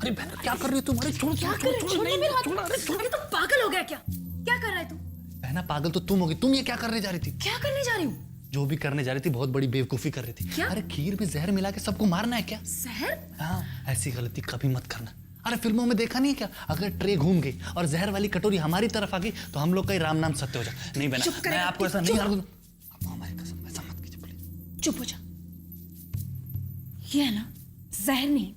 अरे बहना क्या कर रही हो तुम? अरे छोड़ क्या कर रहे हो? मेरे हाथ। अरे तू पागल हो गया क्या? क्या कर रहा है तू? बहना पागल तो तुम होगी। तुम ये क्या करने जा रही थी? क्या करने जा रही हूँ? जो भी करने जा रही थी बहुत बड़ी बेवकूफी कर रही थी। क्या? अरे खीर में जहर मिला के सबको मारना है क्या? जहर? हाँ, ऐसी गलती कभी मत करना। अरे फिल्मों में देखा नहीं है क्या, अगर ट्रे घूम गई और जहर वाली कटोरी हमारी तरफ आ गई तो हम लोग का ही राम नाम सत्य हो जाए। नहीं बहना, मैं आपको ऐसा नहीं करूँगा। हमारी कसम, ऐसा मत कीजिए प्लीज। चुप हो जा। ये है ना, जहर नहीं,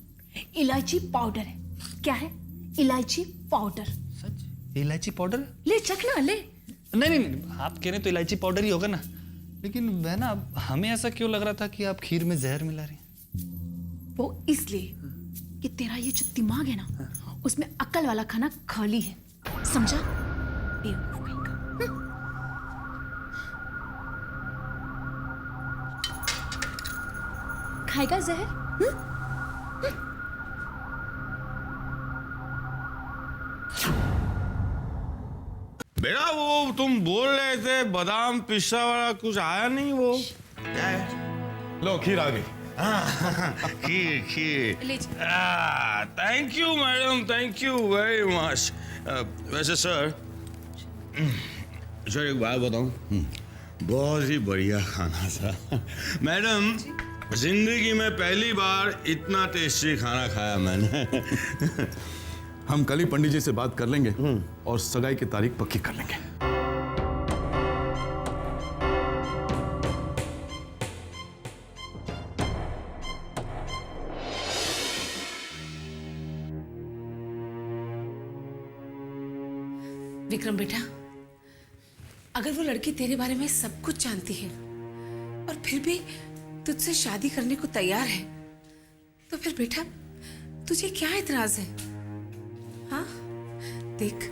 इलायची पाउडर है। क्या है? इलायची पाउडर। सच? इलायची पाउडर? ले चखना, ले। नहीं, आप कह रहे तो इलायची पाउडर ही होगा ना, लेकिन बहना हमें ऐसा क्यों लग रहा था कि आप खीर में जहर मिला रही हैं? वो इसलिए कि तेरा ये जो दिमाग है ना, उसमें अक्ल वाला खाना खाली है, समझा? बेवकूफ कहीं का। खाएगा जहर? बेटा वो तुम बोल रहे थे बादाम पिस्ता वाला कुछ आया नहीं, वो क्या है? लो खीर आ गई। खीर खीर। ले thank you madam, thank you very much. वैसे सर एक बात बताऊं, बहुत ही बढ़िया खाना था मैडम। जिंदगी में पहली बार इतना टेस्टी खाना खाया मैंने। हम कल ही पंडित जी से बात कर लेंगे और सगाई की तारीख पक्की कर लेंगे। विक्रम बेटा, अगर वो लड़की तेरे बारे में सब कुछ जानती है और फिर भी तुझसे शादी करने को तैयार है, तो फिर बेटा तुझे क्या एतराज है? हाँ देख,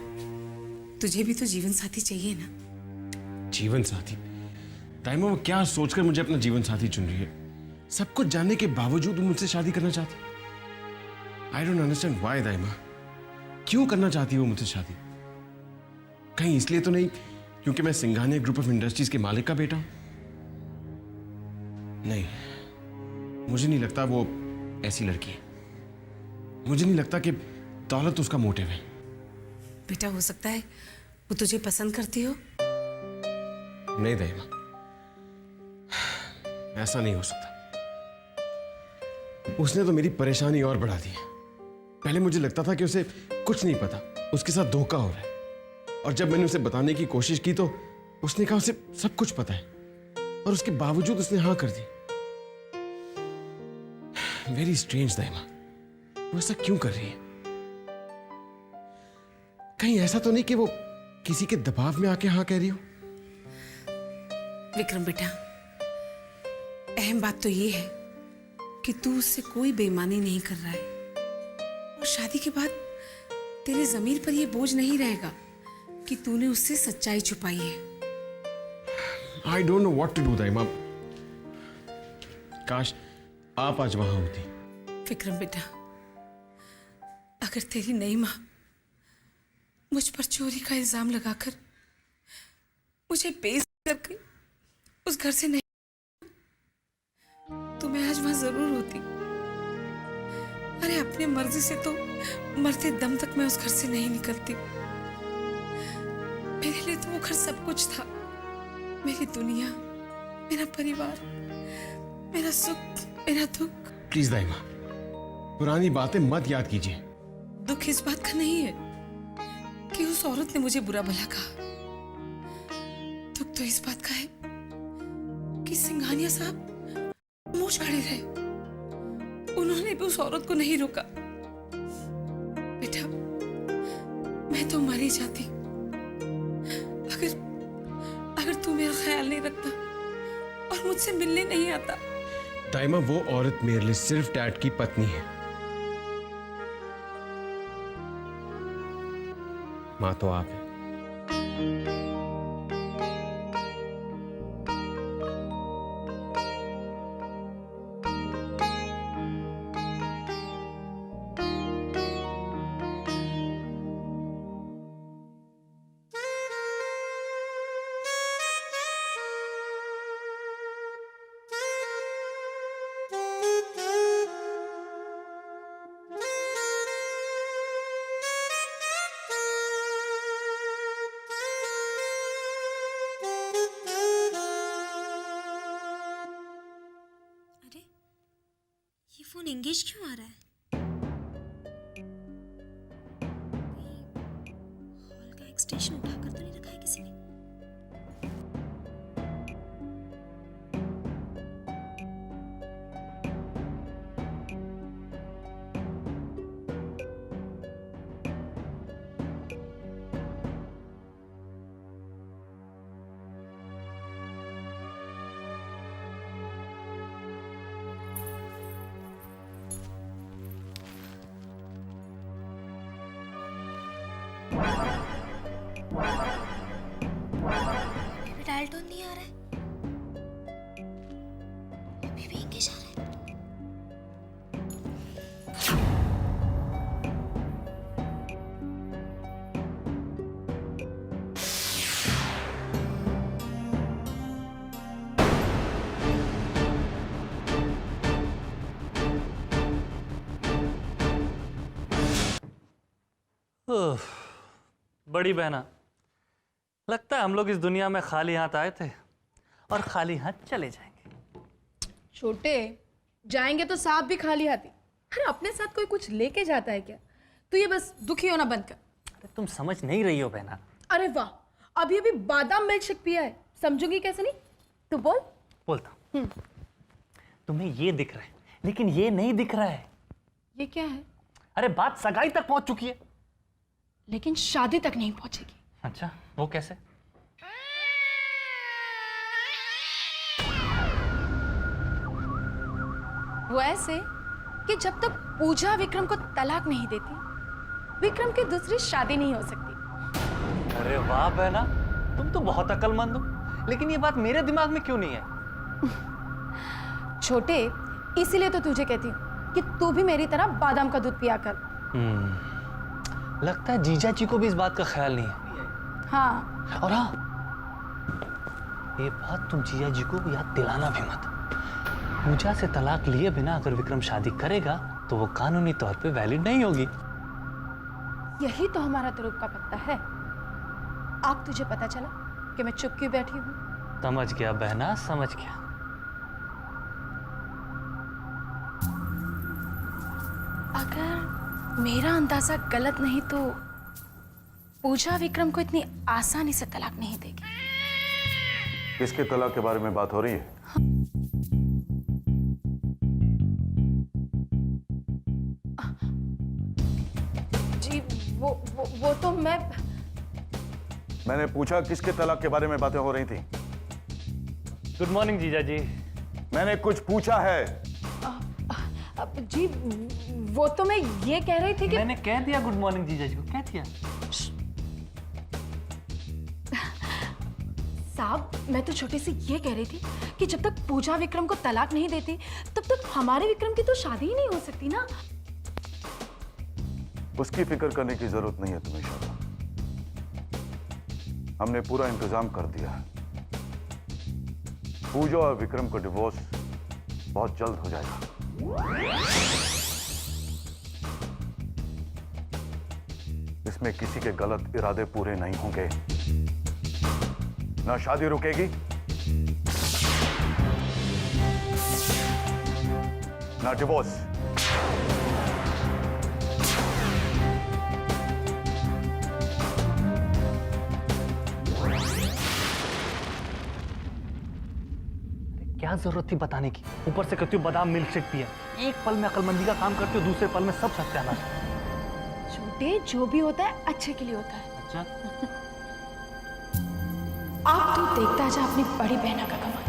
तुझे भी तो जीवन साथी चाहिए ना। जीवन साथी? ताइमा वो क्या सोचकर मुझे अपना जीवन साथी चुन रही है? सब कुछ जानने के बावजूद वो मुझसे शादी करना चाहती। आई डोंट अंडरस्टैंड व्हाई ताइमा। क्यों करना चाहती है वो मुझसे शादी? कहीं इसलिए तो नहीं क्योंकि मैं सिंघानिया ग्रुप ऑफ इंडस्ट्रीज के मालिक का बेटा हूं? नहीं, मुझे नहीं लगता वो ऐसी लड़की है। मुझे नहीं लगता कि दौलत उसका मोटिव है। बेटा हो सकता है वो तुझे पसंद करती हो। नहीं ताइमा, ऐसा नहीं हो सकता। उसने तो मेरी परेशानी और बढ़ा दी है। पहले मुझे लगता था कि उसे कुछ नहीं पता, उसके साथ धोखा हो रहा है, और जब मैंने उसे बताने की कोशिश की तो उसने कहा उसे सब कुछ पता है, और उसके बावजूद उसने हाँ कर दी। वेरी स्ट्रेंज ताइमा, वो ऐसा क्यों कर रही है? कहीं ऐसा तो नहीं कि वो किसी के दबाव में आके हाँ कह रही हो? विक्रम बेटा, अहम बात तो ये है कि तू उससे कोई बेईमानी नहीं कर रहा है, और शादी के बाद तेरे जमीर पर यह बोझ नहीं रहेगा कि तूने उससे सच्चाई छुपाई है। I don't know what to do ताइमा। काश आप आज वहां होती। विक्रम बेटा, अगर तेरी नई मां मुझ पर चोरी का इल्जाम लगाकर मुझे बेइज्जत करके उस घर से नहीं, तो मैं आज वहां जरूर होती। अरे अपने मर्जी से तो मरते दम तक मैं उस घर से नहीं निकलती। मेरे लिए तो वो घर सब कुछ था, मेरी दुनिया, मेरा परिवार, मेरा सुख, मेरा दुख। प्लीज दाइमा, पुरानी बातें मत याद कीजिए। दुख इस बात का नहीं है कि उस औरत ने मुझे बुरा भला कहा। दुख तो इस बात का है कि सिंघानिया साहब मूछ खड़े रहे, उन्होंने भी उस औरत को नहीं रोका। बेटा, मैं तो मर ही जाती अगर तू मेरा ख्याल नहीं रखता और मुझसे मिलने नहीं आता। दाइमा, वो औरत मेरे लिए सिर्फ डैड की पत्नी है, मां तो आप है। ये फोन एंगेज क्यों आ रहा है? हॉल का एक्सटेंशन उठाकर तो नहीं रखा है किसी ने? अभी डायल टोन नहीं आ रहा है। अभी भी एंगेज आ रहा है। ओह, बड़ी बहना, लगता है हम लोग इस दुनिया में खाली हाथ आए थे और खाली हाथ चले जाएंगे। छोटे जाएंगे तो सांप भी खाली हाथी। अरे अपने साथ कोई कुछ लेके जाता है क्या? तू ये बस दुखी होना बंद कर। अरे तुम समझ नहीं रही हो बहना। अरे वाह, अभी अभी बादाम मिल्क शेक पिया है, समझूंगी कैसे नहीं? तू बोल। बोलता हूं। तुम्हें ये दिख रहा है लेकिन ये नहीं दिख रहा है। ये क्या है? अरे बात सगाई तक पहुंच चुकी है। लेकिन शादी तक नहीं पहुंचेगी। अच्छा, वो कैसे? वो ऐसे कि जब तक पूजा विक्रम को तलाक नहीं देती, विक्रम की दूसरी शादी नहीं हो सकती। अरे वाह बहना, तुम तो बहुत अक्लमंद हो, लेकिन ये बात मेरे दिमाग में क्यों नहीं है? छोटे, इसीलिए तो तुझे कहती हूँ कि तू भी मेरी तरह बादाम का दूध पिया कर। लगता है जीजा जी को भी इस बात का ख्याल नहीं है। हाँ, और हाँ, ये बात तुम जीजा जी को याद दिलाना भी मत। पूजा से तलाक लिए बिना अगर विक्रम शादी करेगा तो वो कानूनी तौर पे वैलिड नहीं होगी। यही तो हमारा तुरुप का पत्ता है। अब तुझे पता चला कि मैं चुप क्यों बैठी हूँ? समझ गया बहना, समझ गया। अगर मेरा अंदाजा गलत नहीं तो पूजा विक्रम को इतनी आसानी से तलाक नहीं देगी। किसके तलाक के बारे में बात हो रही है? जी वो तो मैंने पूछा किसके तलाक के बारे में बातें हो रही थी? गुड मॉर्निंग जीजा जी। मैंने कुछ पूछा है। जी वो तो मैं ये कह रही थी कि मैंने कह दिया गुड मॉर्निंग जीजा जी को, कह दिया। साहब, मैं तो छोटी सी ये कह रही थी कि जब तक पूजा विक्रम को तलाक नहीं देती तब तक हमारे विक्रम की तो शादी ही नहीं हो सकती ना। उसकी फिक्र करने की जरूरत नहीं है तुम्हें शादा। हमने पूरा इंतजाम कर दिया है। पूजा और विक्रम को डिवोर्स बहुत जल्द हो जाएगा। इसमें किसी के गलत इरादे पूरे नहीं होंगे। ना शादी रुकेगी, ना डिवोर्स। क्या जरूरत थी बताने की? ऊपर से कहती हो बादाम मिल्क शेक पिया। एक पल में अक्लमंदी का काम करते हो, दूसरे पल में सब सत्यानाश। छोटे, जो भी होता है अच्छे के लिए होता है। अच्छा, आप तो देखता जा अपनी बड़ी बहना का कमाल।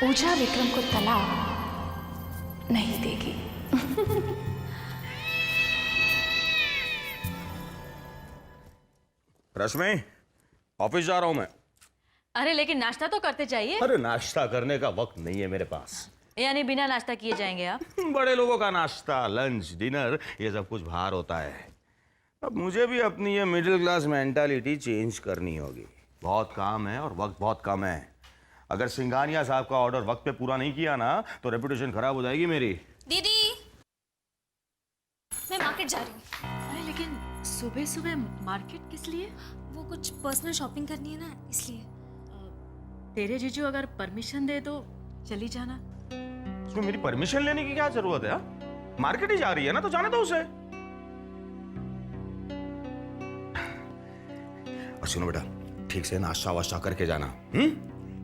पूजा विक्रम को तलाक नहीं देगी। रश्मि, ऑफिस जा रहा हूं मैं। अरे लेकिन नाश्ता तो करते जाइए। अरे नाश्ता करने का वक्त नहीं है मेरे पास। यानी बिना नाश्ता किए जाएंगे आप? बड़े लोगों का नाश्ता, लंच, डिनर, ये सब कुछ बाहर होता है। अब मुझे भी अपनी ये मिडिल क्लास मेंटालिटी चेंज करनी होगी। बहुत काम है और वक्त बहुत कम है। अगर सिंघानिया साहब का ऑर्डर वक्त पे पूरा नहीं किया ना तो रेपुटेशन खराब हो जाएगी मेरी। दीदी, मैं मार्केट जा रही हूँ। अरे लेकिन सुबह सुबह मार्केट किस लिए? वो कुछ पर्सनल शॉपिंग करनी है ना, इसलिए। तेरे जीजू अगर परमिशन दे तो चली जाना। उसमें मेरी परमिशन लेने की क्या जरूरत है? हाँ? मार्केट ही जा रही है ना, तो जाने दो उसे। और सुनो बेटा, ठीक से नाश्ता वाश्ता करके जाना।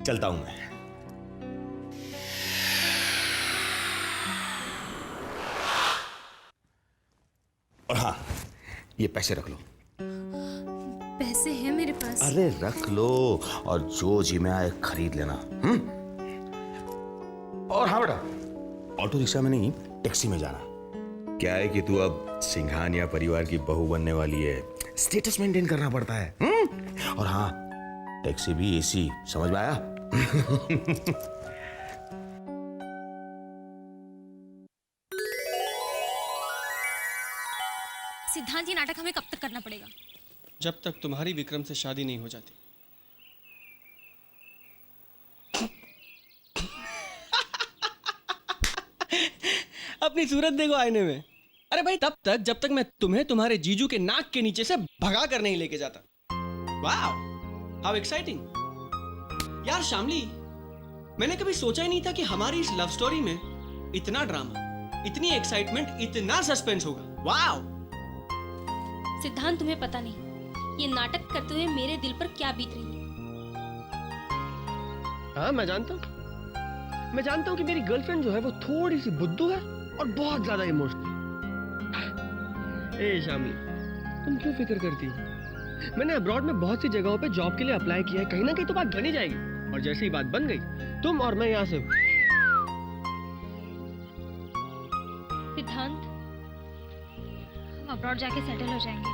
चलता हूं मैं। और हाँ, ये पैसे रख लो। पैसे हैं मेरे पास। अरे रख लो, और जो जी में आए खरीद लेना। और हाँ बेटा, ऑटो रिक्शा में नहीं, टैक्सी में जाना। क्या है कि तू अब सिंघानिया परिवार की बहू बनने वाली है, स्टेटस मेंटेन करना पड़ता है। और हाँ, टैक्सी भी एसी, समझ में आया? सिद्धांत, ये नाटक हमें कब तक करना पड़ेगा? जब तक तुम्हारी विक्रम से शादी नहीं हो जाती। अपनी सूरत देखो आईने में। अरे भाई, तब तक जब तक मैं तुम्हें तुम्हारे जीजू के नाक के नीचे से भगा कर नहीं लेके जाता। वाह, हाउ एक्साइटिंग। यार शामली, मैंने कभी सोचा ही नहीं था कि हमारी इस लव स्टोरी में इतना ड्रामा, इतनी एक्साइटमेंट, इतना सस्पेंस होगा। वाह सिद्धांत, तुम्हें पता नहीं ये नाटक करते हुए मेरे दिल पर क्या बीत रही है। हाँ, मैं जानता हूँ कि मेरी गर्लफ्रेंड जो है वो थोड़ी सी बुद्धू है और बहुत ज्यादा इमोशनल। ए शामली, तुम क्यों फिक्र करती हो? मैंने अब्रॉड में बहुत सी जगहों पे जॉब के लिए अप्लाई किया है, कहीं ना कहीं तो बात बन ही जाएगी। और जैसे ही बात बन गई, तुम और मैं यहाँ से। सिद्धांत, हम अब्रॉड जाके सेटल हो जाएंगे,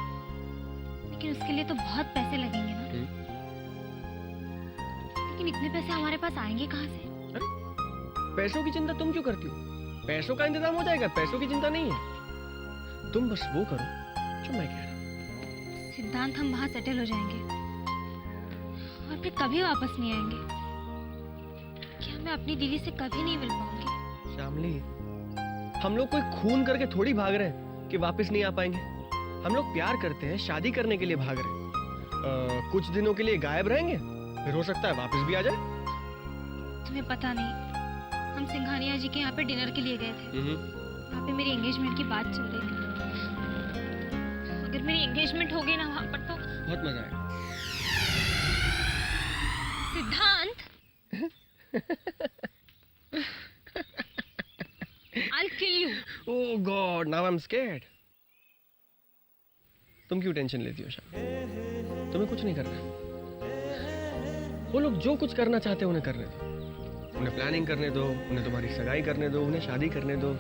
लेकिन उसके लिए तो बहुत पैसे लगेंगे ना। लेकिन इतने पैसे हमारे पास आएंगे कहाँ से? पैसों की चिंता तुम क्यों करती हो? पैसों का इंतजाम हो जाएगा, पैसों की चिंता नहीं है। तुम बस वो करो जो मैं कह रहा हूँ। सिद्धांत, हम वहाँ सेटल हो जाएंगे और फिर कभी वापस नहीं आएंगे। क्या मैं अपनी दीदी से कभी नहीं मिल पाऊंगी? शामली, हम लोग कोई खून करके थोड़ी भाग रहे हैं कि वापस नहीं आ पाएंगे। हम लोग प्यार करते हैं, शादी करने के लिए भाग रहे हैं। कुछ दिनों के लिए गायब रहेंगे, फिर हो सकता है वापस भी आ जाए। तुम्हें पता नहीं, हम सिंघानिया जी के यहाँ पे डिनर के लिए गए थे। वहाँ पे मेरी एंगेजमेंट की बात चल रही थी। अगर मेरी एंगेजमेंट हो गई ना वहाँ पर, तो बहुत मजा आएगा। सिद्धांत, I'll kill you. Oh God, now I'm scared. तुम क्यों टेंशन लेती हो शाम? तुम्हें कुछ नहीं करना। वो लोग जो कुछ करना चाहते हैं उन्हें करने दो। उन्हें प्लानिंग करने दो, उन्हें तुम्हारी सगाई करने दो, उन्हें शादी करने दो।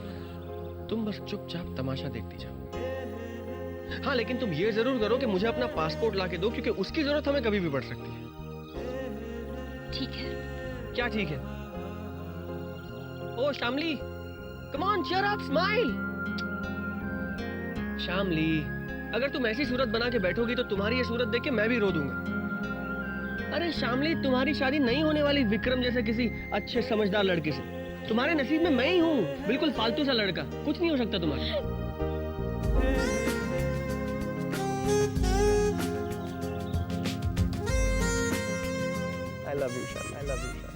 तुम बस चुपचाप तमाशा देखती जाओ। हाँ, लेकिन तुम ये जरूर करो कि मुझे अपना पासपोर्ट ला के दो, क्योंकि उसकी जरूरत हमें कभी भी पड़ सकती है। ठीक है। क्या ठीक है? ओ Shamli, come on, cheer up, smile. Shamli, अगर तुम ऐसी सूरत बना के बैठोगी तो तुम्हारी ये सूरत देख के मैं भी रो दूंगा। अरे शामली, तुम्हारी शादी नहीं होने वाली विक्रम जैसे किसी अच्छे समझदार लड़के से। तुम्हारे नसीब में मैं ही हूँ, बिल्कुल फालतू सा लड़का। कुछ नहीं हो सकता तुम्हारे। I love you, Sham. I love you, Sham.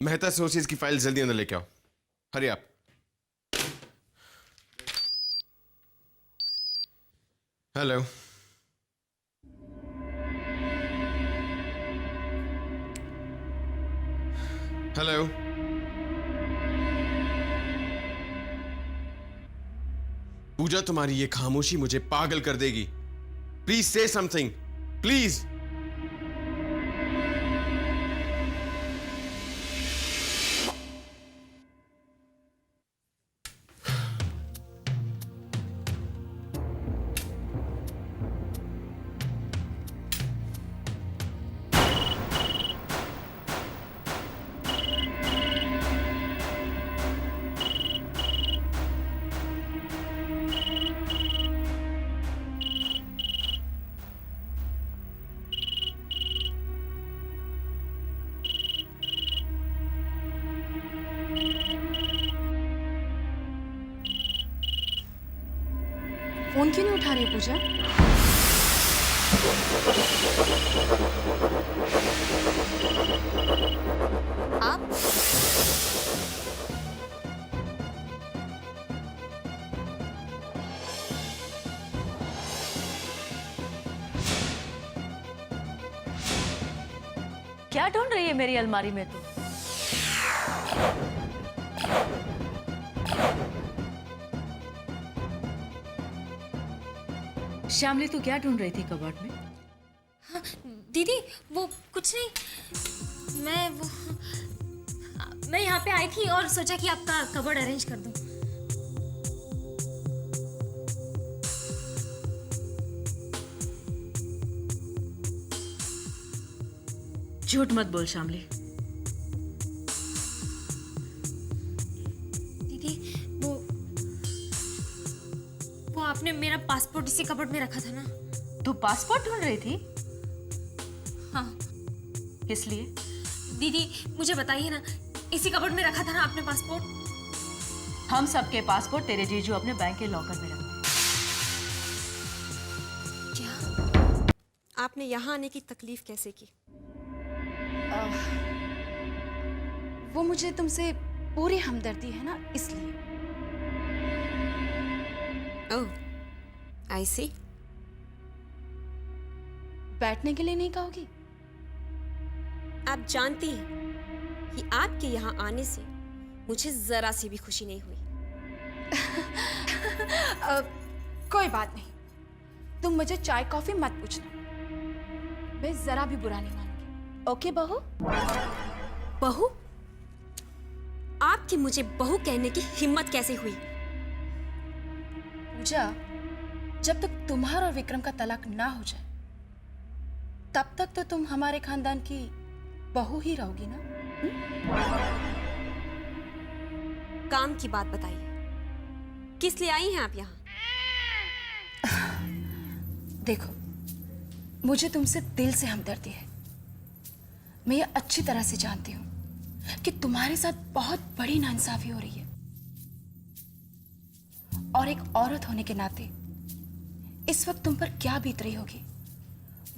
Mehta associates की फाइल जल्दी अंदर लेके आओ। हरी आप। Hello, hello. पूजा, तुम्हारी ये खामोशी मुझे पागल कर देगी। प्लीज से समथिंग, प्लीज। फोन क्यों नहीं उठा रही पूजा? आप क्या ढूंढ रही है मेरी अलमारी में तू? श्यामली, तू क्या ढूंढ रही थी कबर्ड में? दीदी वो कुछ नहीं, मैं यहाँ पे आई थी और सोचा कि आपका कबर्ड अरेंज कर दूं। झूठ मत बोल श्यामली। दीदी वो आपने मेरा पासपोर्ट इसी कबर्ड में रखा था ना? तू पासपोर्ट ढूंढ रही थी? हाँ किस लिए? दीदी मुझे बताइए ना, इसी कबर्ड में रखा था ना आपने पासपोर्ट? हम सबके पासपोर्ट तेरे जीजू अपने बैंक के लॉकर में रखते। क्या आपने यहाँ आने की तकलीफ कैसे की? वो मुझे तुमसे पूरी हमदर्दी है ना, इसलिए। ओह आई सी। बैठने के लिए नहीं कहोगी? आप जानती हैं कि आपके यहाँ आने से मुझे जरा सी भी खुशी नहीं हुई। कोई बात नहीं, तुम मुझे चाय कॉफी मत पूछना, मैं जरा भी बुरा नहीं मानूंगी। ओके बहू? बहू? आपकी मुझे बहू कहने की हिम्मत कैसे हुई? पूजा, जब तक तुम्हारा और विक्रम का तलाक ना हो जाए तब तक तो तुम हमारे खानदान की बहू ही रहोगी ना? काम की बात बताइए, किस लिए आई हैं आप यहाँ? देखो, मुझे तुमसे दिल से हमदर्दी है। मैं ये अच्छी तरह से जानती हूं कि तुम्हारे साथ बहुत बड़ी नाइंसाफी हो रही है, और एक औरत होने के नाते इस वक्त तुम पर क्या बीत रही होगी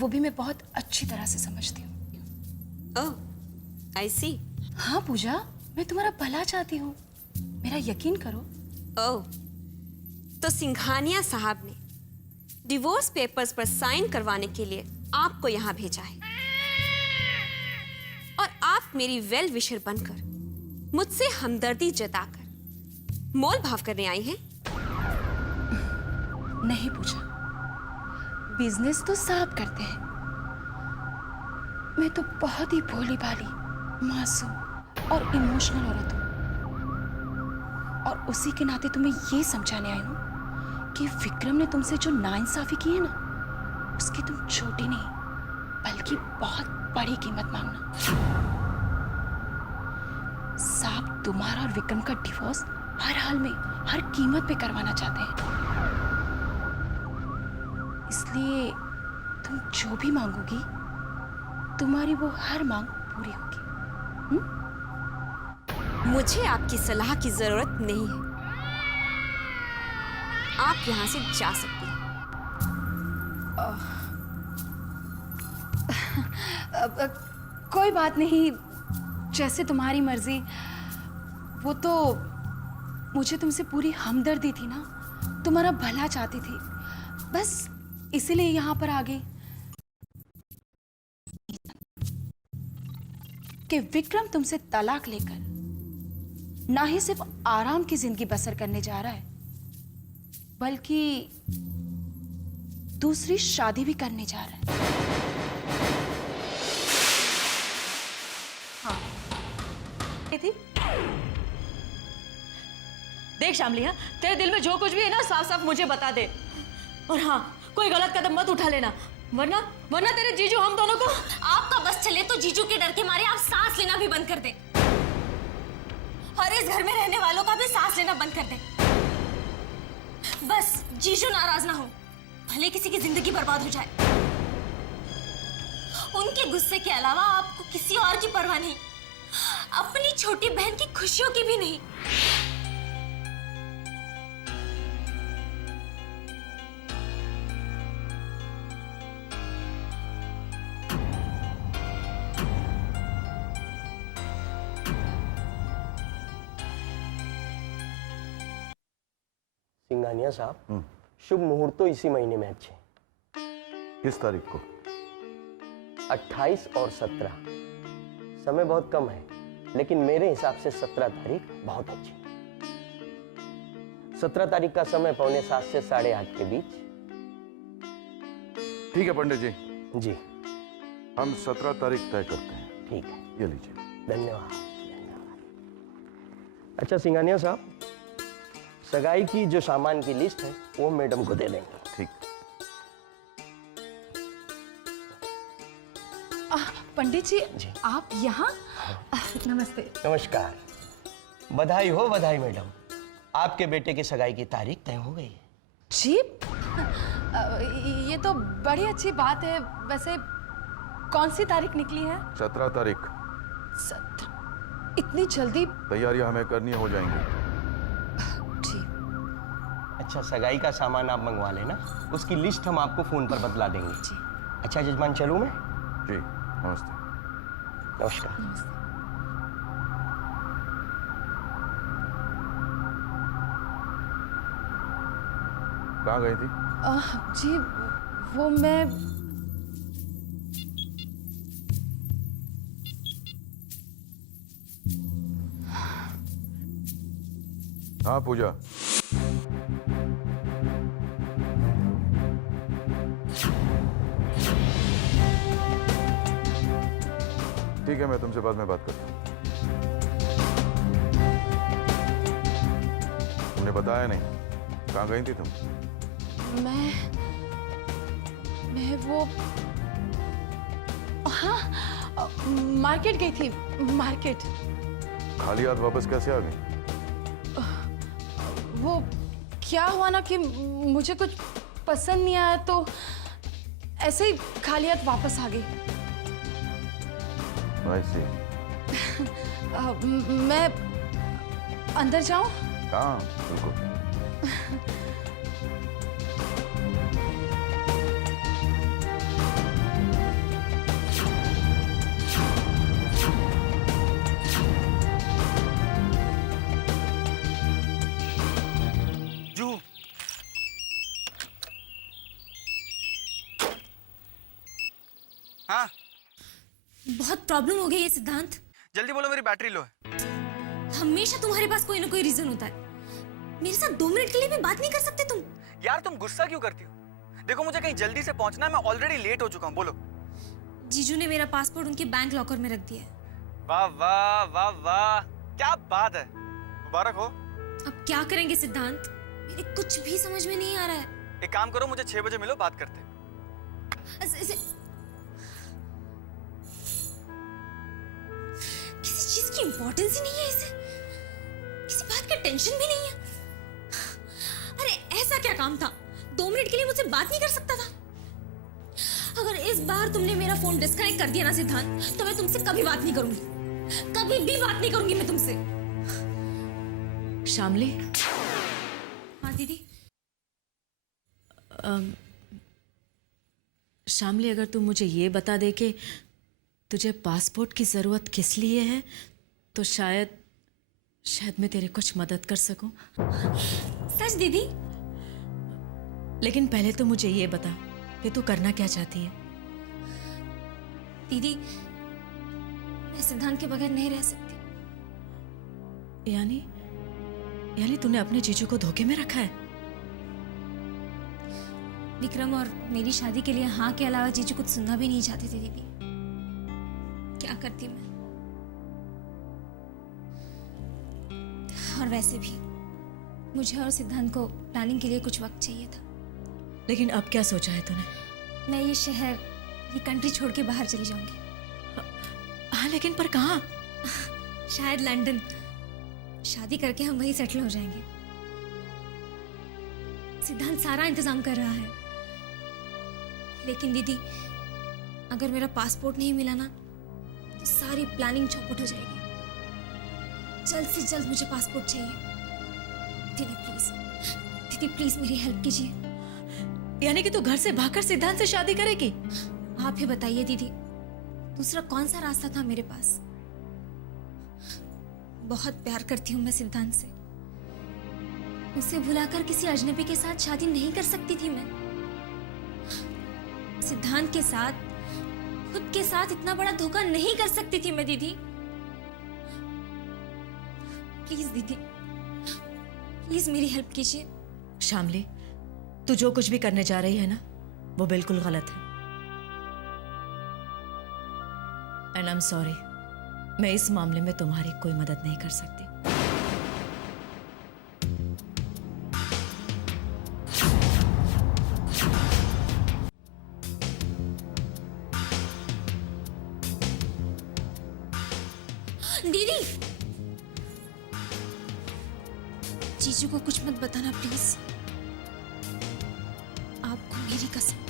वो भी मैं बहुत अच्छी तरह से समझती हूँ। ओह आई सी। हाँ पूजा, मैं तुम्हारा भला चाहती हूँ, मेरा यकीन करो। ओह, तो सिंघानिया साहब ने डिवोर्स पेपर्स पर साइन करवाने के लिए आपको यहाँ भेजा है, और आप मेरी वेल विशर बनकर मुझसे हमदर्दी जताकर मोल भाव करने आई हैं? नहीं पूजा, बिजनेस तो साहब करते हैं, मैं तो बहुत ही भोली भाली, मासूम और इमोशनल औरत हूँ, और उसी के नाते तुम्हें ये समझाने आई हूँ कि विक्रम ने तुमसे जो नाइंसाफी की है ना, उसकी तुम छोटी नहीं बल्कि बहुत बड़ी कीमत मांगना। साहब तुम्हारा और विक्रम का डिवोर्स हर हाल में, हर कीमत पे करवाना चाहते हैं, इसलिए तुम जो भी मांगोगी तुम्हारी वो हर मांग पूरी होगी। मुझे आपकी सलाह की जरूरत नहीं है, आप यहां से जा सकती हैं। कोई बात नहीं, जैसे तुम्हारी मर्जी। वो तो मुझे तुमसे पूरी हमदर्दी थी ना, तुम्हारा भला चाहती थी, बस इसीलिए यहाँ पर आ गई कि विक्रम तुमसे तलाक लेकर ना ही सिर्फ आराम की जिंदगी बसर करने जा रहा है, बल्कि दूसरी शादी भी करने जा रहा है। हाँ थी। देख श्यामली, हाँ, तेरे दिल में जो कुछ भी है ना, साफ साफ मुझे बता दे, और हाँ, कोई गलत कदम मत उठा लेना, वरना तेरे जीजू हम दोनों को। आपका बस चले तो जीजू के डर के मारे आप सांस लेना भी बंद कर दें, और इस घर में रहने वालों का भी सांस लेना बंद कर दें। बस जीजू नाराज ना हो, भले किसी की जिंदगी बर्बाद हो जाए। उनके गुस्से के अलावा आपको किसी और की परवाह नहीं, अपनी छोटी बहन की खुशियों की भी नहीं। सिंघानिया साहब, शुभ मुहूर्त तो इसी महीने में अच्छे। किस तारीख को? 28 और 17। समय बहुत कम है, लेकिन मेरे हिसाब से 17 तारीख बहुत अच्छी। 17 तारीख का समय 7:45 से 8:30 के बीच। ठीक है पंडित जी, जी हम 17 तारीख तय करते हैं। ठीक है, ये लीजिए। धन्यवाद। अच्छा सिंघानिया साहब, सगाई की जो सामान की लिस्ट है वो मैडम को दे देंगे। ठीक। पंडित जी, आप यहाँ? नमस्ते। नमस्कार। बधाई हो बधाई मैडम, आपके बेटे की सगाई की तारीख तय हो गई है। जी, ये तो बड़ी अच्छी बात है। वैसे कौन सी तारीख निकली है? 17 तारीख। 17? इतनी जल्दी? तैयारियां हमें करनी हो जाएंगी। ठीक। अच्छा, सगाई का सामान आप मंगवा लेना, उसकी लिस्ट हम आपको फोन पर बतला देंगे। जी। अच्छा जजमान, चलूं मैं? जी, नमस्ते। नमस्कार। नमस्ते। कहाँ गई थी? जी, वो मैं हाँ पूजा, ठीक है, मैं तुमसे बाद में बात करता हूँ। तुमने बताया नहीं, कहाँ गई थी तुम? मैं वो हाँ, मार्केट गई थी। मार्केट। खाली हाथ वापस कैसे आ गई? वो क्या हुआ ना कि मुझे कुछ पसंद नहीं आया, तो ऐसे ही खाली हाथ वापस आ गई। I see। मैं अंदर जाऊं? हाँ बिल्कुल। हाँ, बहुत प्रॉब्लम हो गई है सिद्धांत। जल्दी बोलो, मेरी बैटरी लो है। हमेशा तुम्हारे पास कोई ना कोई रीजन होता है। मेरे साथ 2 मिनट के लिए भी बात नहीं कर सकते तुम? यार तुम गुस्सा क्यों करती हो? देखो मुझे कहीं जल्दी से पहुंचना है, मैं ऑलरेडी लेट हो चुका हूँ। बोलो। जीजू ने मेरा पासपोर्ट उनके बैंक लॉकर में रख दिया है। वाह वाह वाह वाह, क्या बात है, मुबारक हो। अब क्या करेंगे सिद्धांत? मेरे कुछ भी समझ में नहीं आ रहा है। एक काम करो, मुझे 6 बजे मिलो, बात करते हैं। किसी चीज की इंपॉर्टेंस ही नहीं है इसे, किसी बात का टेंशन भी नहीं है। अरे ऐसा क्या काम था, 2 मिनट के लिए मुझसे बात नहीं कर सकता था? अगर इस बार तुमने मेरा फोन डिस्कनेक्ट कर दिया ना सिद्धांत, तो मैं तुमसे कभी बात नहीं करूंगी, कभी भी बात नहीं करूंगी मैं तुमसे। शामली। हाँ दीदी। शामली, अगर तू मुझे ये बता दे कि तुझे पासपोर्ट की जरूरत किस लिए है, तो शायद मैं तेरी कुछ मदद कर सकूं। सच दीदी? लेकिन पहले तो मुझे ये बता कि तू करना क्या चाहती है। दीदी, मैं सिद्धांत के बगैर नहीं रह सकती। यानी तूने अपने जीजू को धोखे में रखा है? विक्रम और मेरी शादी के लिए हाँ के अलावा जीजू कुछ सुनना भी नहीं चाहते थे दीदी। क्या करती मैं? और वैसे भी मुझे और सिद्धांत को प्लानिंग के लिए कुछ वक्त चाहिए था। लेकिन अब क्या सोचा है तूने? मैं ये शहर, ये कंट्री छोड़ के बाहर चली जाऊंगी। हाँ, लेकिन पर कहाँ? शायद लंदन। शादी करके हम वहीं सेटल हो जाएंगे। सिद्धांत सारा इंतजाम कर रहा है। लेकिन दीदी, अगर मेरा पासपोर्ट नहीं मिला ना, तो सारी प्लानिंग चौपट हो जाएगी। जल्द से जल्द मुझे पासपोर्ट चाहिए। दीदी प्लीज मेरी हेल्प कीजिए। यानी कि तू घर से भागकर सिद्धांत से शादी करेगी? आप ही बताइए दीदी, दूसरा कौन सा रास्ता था मेरे पास? बहुत प्यार करती हूँ मैं सिद्धांत से, उसे भुलाकर किसी अजनबी के साथ शादी नहीं कर सकती थी मैं। सिद्धांत के साथ, खुद के साथ इतना बड़ा धोखा नहीं कर सकती थी मैं दीदी। प्लीज दीदी, प्लीज मेरी हेल्प कीजिए। शामली, तू जो कुछ भी करने जा रही है ना, वो बिल्कुल गलत है। एंड आई एम सॉरी, मैं इस मामले में तुम्हारी कोई मदद नहीं कर सकती। दीदी, जीजू को कुछ मत बताना प्लीज, आपको मेरी कसम।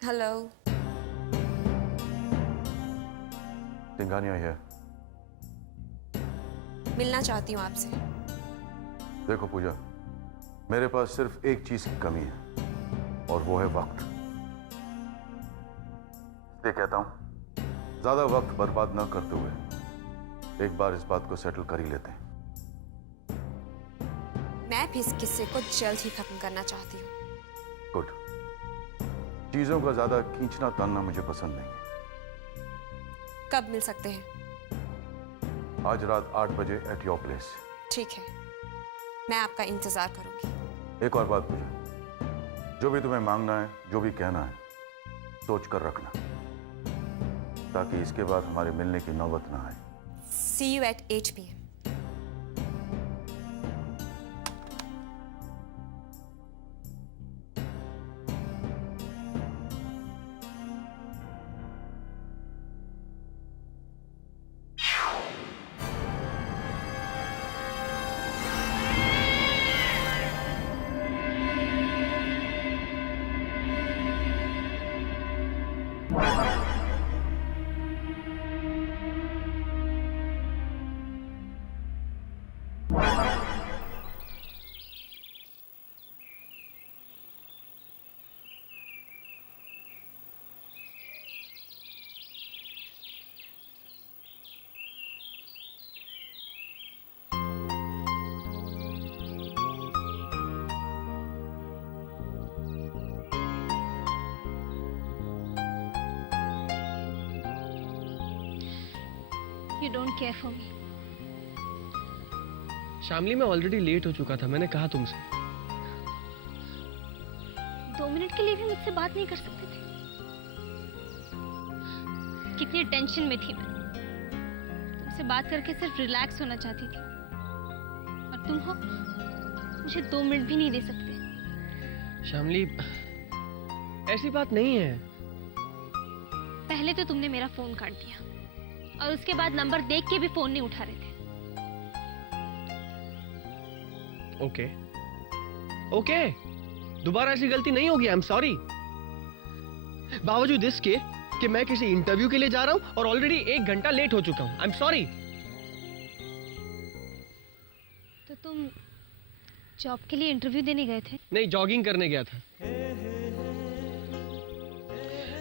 हेलो। सिंघानिया है। मिलना चाहती हूँ आपसे। देखो पूजा, मेरे पास सिर्फ एक चीज की कमी है और वो है वक्त। ये कहता हूं, ज्यादा वक्त बर्बाद न करते हुए एक बार इस बात को सेटल कर ही लेते हैं। मैं भी इस किस्से को जल्द ही खत्म करना चाहती हूँ। गुड। चीजों का ज्यादा खींचना तानना मुझे पसंद नहीं है। कब मिल सकते हैं? आज रात 8 बजे एट योर प्लेस। ठीक है, मैं आपका इंतजार करूंगी। एक और बात पूजा, जो भी तुम्हें मांगना है, जो भी कहना है, सोच कर रखना, ताकि इसके बाद हमारे मिलने की नौबत ना आए। See you at 8 PM. You don't care for me. Shamli, मैं ऑलरेडी लेट हो चुका था, मैंने कहा तुमसे। 2 मिनट के लिए भी मुझसे बात नहीं कर सकते थे? कितनी टेंशन में थी मैं। तुमसे बात करके सिर्फ रिलैक्स होना चाहती थी, और तुम हो मुझे 2 मिनट भी नहीं दे सकते। शामली, ऐसी बात नहीं है। पहले तो तुमने मेरा फोन काट दिया, और उसके बाद नंबर देख के भी फोन नहीं उठा रहे थे। ओके ओके, दोबारा ऐसी गलती नहीं होगी। आई एम सॉरी। बावजूद इसके कि मैं किसी इंटरव्यू के लिए जा रहा हूं और ऑलरेडी 1 घंटा लेट हो चुका हूं। आई एम सॉरी। तो तुम जॉब के लिए इंटरव्यू देने गए थे? नहीं, जॉगिंग करने गया था।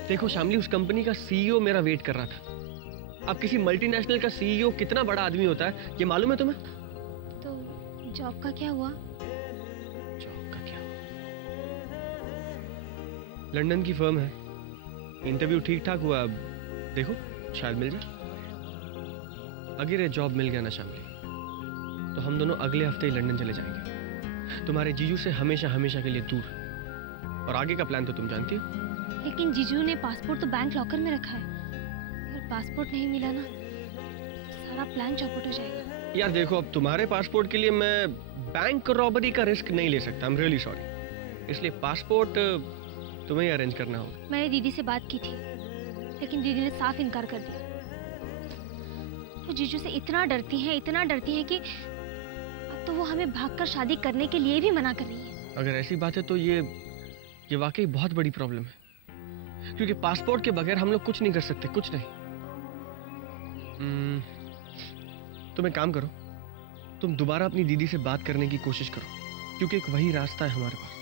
देखो शामली, उस कंपनी का सीईओ मेरा वेट कर रहा था। अब किसी मल्टीनेशनल का सीईओ कितना बड़ा आदमी होता है, ये मालूम है तुम्हें? तो जॉब का क्या हुआ? जॉब का क्या हुआ? लंदन की फर्म है, इंटरव्यू ठीक ठाक हुआ। अब देखो, शायद मिल जाए। अगर ये जॉब मिल गया ना शामली, तो हम दोनों अगले हफ्ते ही लंदन चले जाएंगे, तुम्हारे जीजू से हमेशा हमेशा के लिए दूर। और आगे का प्लान तो तुम जानती हो। लेकिन जीजू ने पासपोर्ट तो बैंक लॉकर में रखा है। अगर पासपोर्ट नहीं मिला ना, सारा प्लान चौपट हो जाएगा। यार देखो, अब तुम्हारे पासपोर्ट के लिए मैं बैंक रॉबरी का रिस्क नहीं ले सकता। I am really sorry. इसलिए पासपोर्ट तुम्हें ही अरेंज करना होगा। मैंने दीदी से बात की थी, लेकिन दीदी ने साफ इनकार कर दिया। वो जीजू से इतना डरती हैं कि अब तो वो हमें भागकर शादी करने के लिए भी मना कर रही है। अगर ऐसी बात है तो ये वाकई बहुत बड़ी प्रॉब्लम है, क्योंकि पासपोर्ट के बगैर हम लोग कुछ नहीं कर सकते, कुछ नहीं। तुम एक काम करो, तुम दोबारा अपनी दीदी से बात करने की कोशिश करो, क्योंकि एक वही रास्ता है हमारे पास।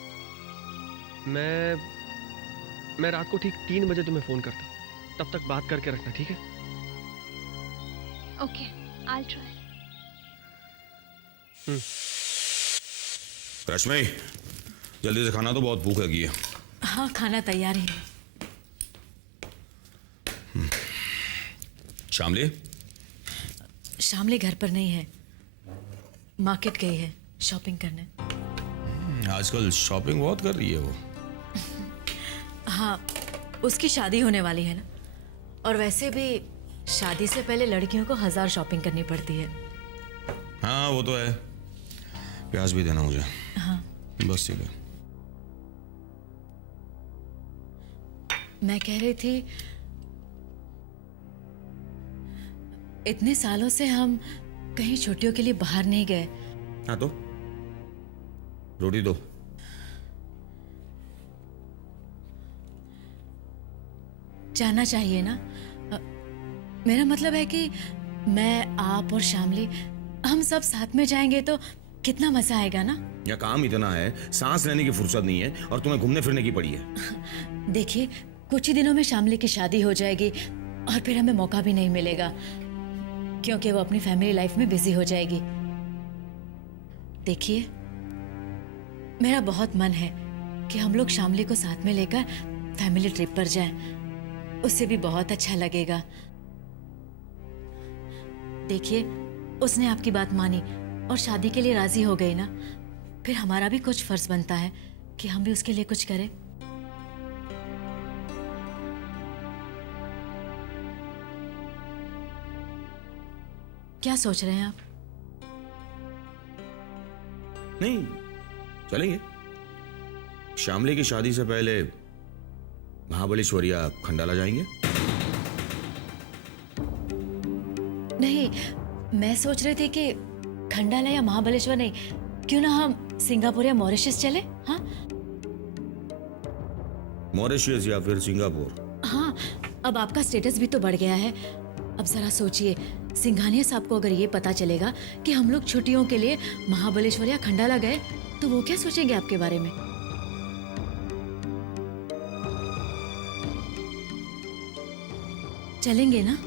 मैं रात को ठीक 3 बजे तुम्हें फोन करता हूँ, तब तक बात करके रखना, ठीक है? Okay, I will try. Rashmi, जल्दी से खाना, तो बहुत भूख लगी है। हाँ, खाना तैयार है। शामली? शामली घर पर नहीं है, मार्केट गई है शॉपिंग करने। आजकल शॉपिंग बहुत कर रही है वो। हाँ, उसकी शादी होने वाली है ना, और वैसे भी शादी से पहले लड़कियों को 1000 शॉपिंग करनी पड़ती है। हाँ वो तो है। प्याज भी देना मुझे। हाँ बस ठीक है। मैं कह रही थी, इतने सालों से हम कहीं छुट्टियों के लिए बाहर नहीं गए। हाँ तो रोटी दो। जाना चाहिए ना। मेरा मतलब है कि मैं, आप और शामली, हम सब साथ में जाएंगे तो कितना मजा आएगा ना। या काम इतना है, सांस लेने की फुर्सत नहीं है और तुम्हें घूमने फिरने की पड़ी है। देखिए, कुछ ही दिनों में शामली की शादी हो जाएगी और फिर हमें मौका भी नहीं मिलेगा, क्योंकि वो अपनी फैमिली लाइफ में बिजी हो जाएगी। देखिए, मेरा बहुत मन है कि हम लोग शामली को साथ में लेकर फैमिली ट्रिप पर जाएं। उससे भी बहुत अच्छा लगेगा। देखिए, उसने आपकी बात मानी और शादी के लिए राजी हो गई ना, फिर हमारा भी कुछ फर्ज बनता है कि हम भी उसके लिए कुछ करें। क्या सोच रहे हैं आप? नहीं, चलेंगे। शामली की शादी से पहले महाबलेश्वर या खंडाला जाएंगे। नहीं, मैं सोच रही थी कि खंडाला या महाबलेश्वर नहीं, क्यों ना हम सिंगापुर या मॉरिशस चले। हाँ मॉरिशस या फिर सिंगापुर। हाँ, अब आपका स्टेटस भी तो बढ़ गया है। अब जरा सोचिए, सिंघानिया साहब को अगर ये पता चलेगा कि हम लोग छुट्टियों के लिए महाबलेश्वर या खंडाला गए, तो वो क्या सोचेंगे आपके बारे में? चलेंगे ना?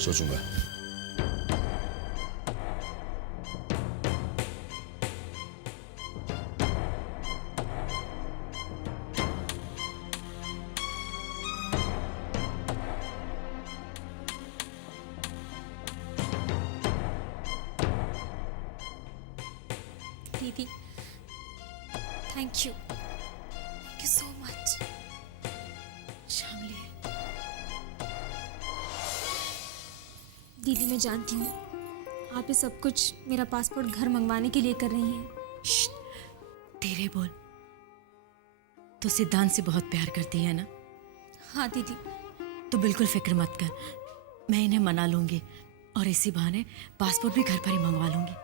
सोचूंगा। दीदी, thank you so much. Shamli, दीदी, मैं जानती हूँ आप ये सब कुछ मेरा पासपोर्ट घर मंगवाने के लिए कर रही हैं। धीरे बोल। तो सिद्धांत से बहुत प्यार करती है ना? हाँ दीदी। तो बिल्कुल फिक्र मत कर, मैं इन्हें मना लूंगी और इसी बहाने पासपोर्ट भी घर पर ही मंगवा लूंगी।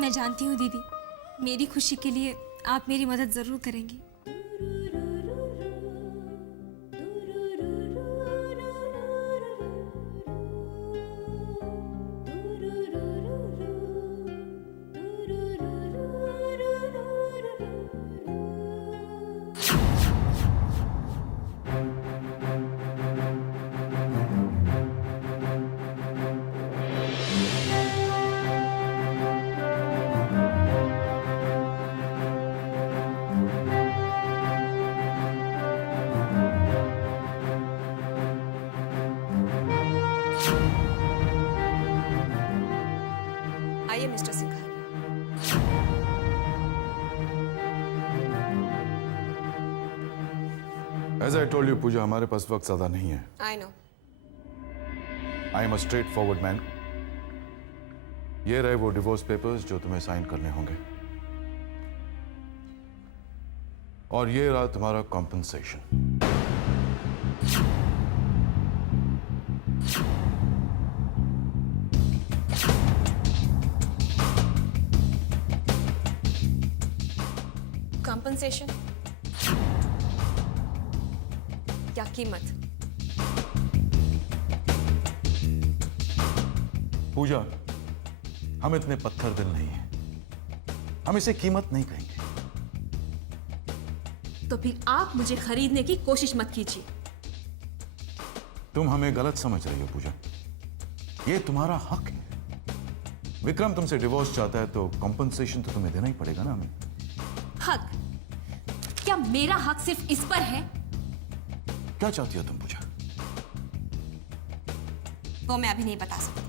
मैं जानती हूँ दीदी, मेरी खुशी के लिए आप मेरी मदद जरूर करेंगी। आइए mister Singhania. As I told you, पूजा, हमारे पास वक्त ज्यादा नहीं है। I know. I am a straightforward man. ये रहे वो डिवोर्स पेपर्स जो तुम्हें साइन करने होंगे, और ये रहा तुम्हारा कॉम्पनसेशन। कॉम्पनसेशन या कीमत? पूजा, हम इतने पत्थर दिल नहीं हैं। हम इसे कीमत नहीं कहेंगे। तो फिर आप मुझे खरीदने की कोशिश मत कीजिए। तुम हमें गलत समझ रही हो पूजा। ये तुम्हारा हक है। विक्रम तुमसे डिवोर्स चाहता है तो कॉम्पनसेशन तो तुम्हें देना ही पड़ेगा ना हमें। हक? क्या मेरा हक सिर्फ इस पर है? क्या चाहती हो तुम पूजा? वो मैं अभी नहीं बता सकती।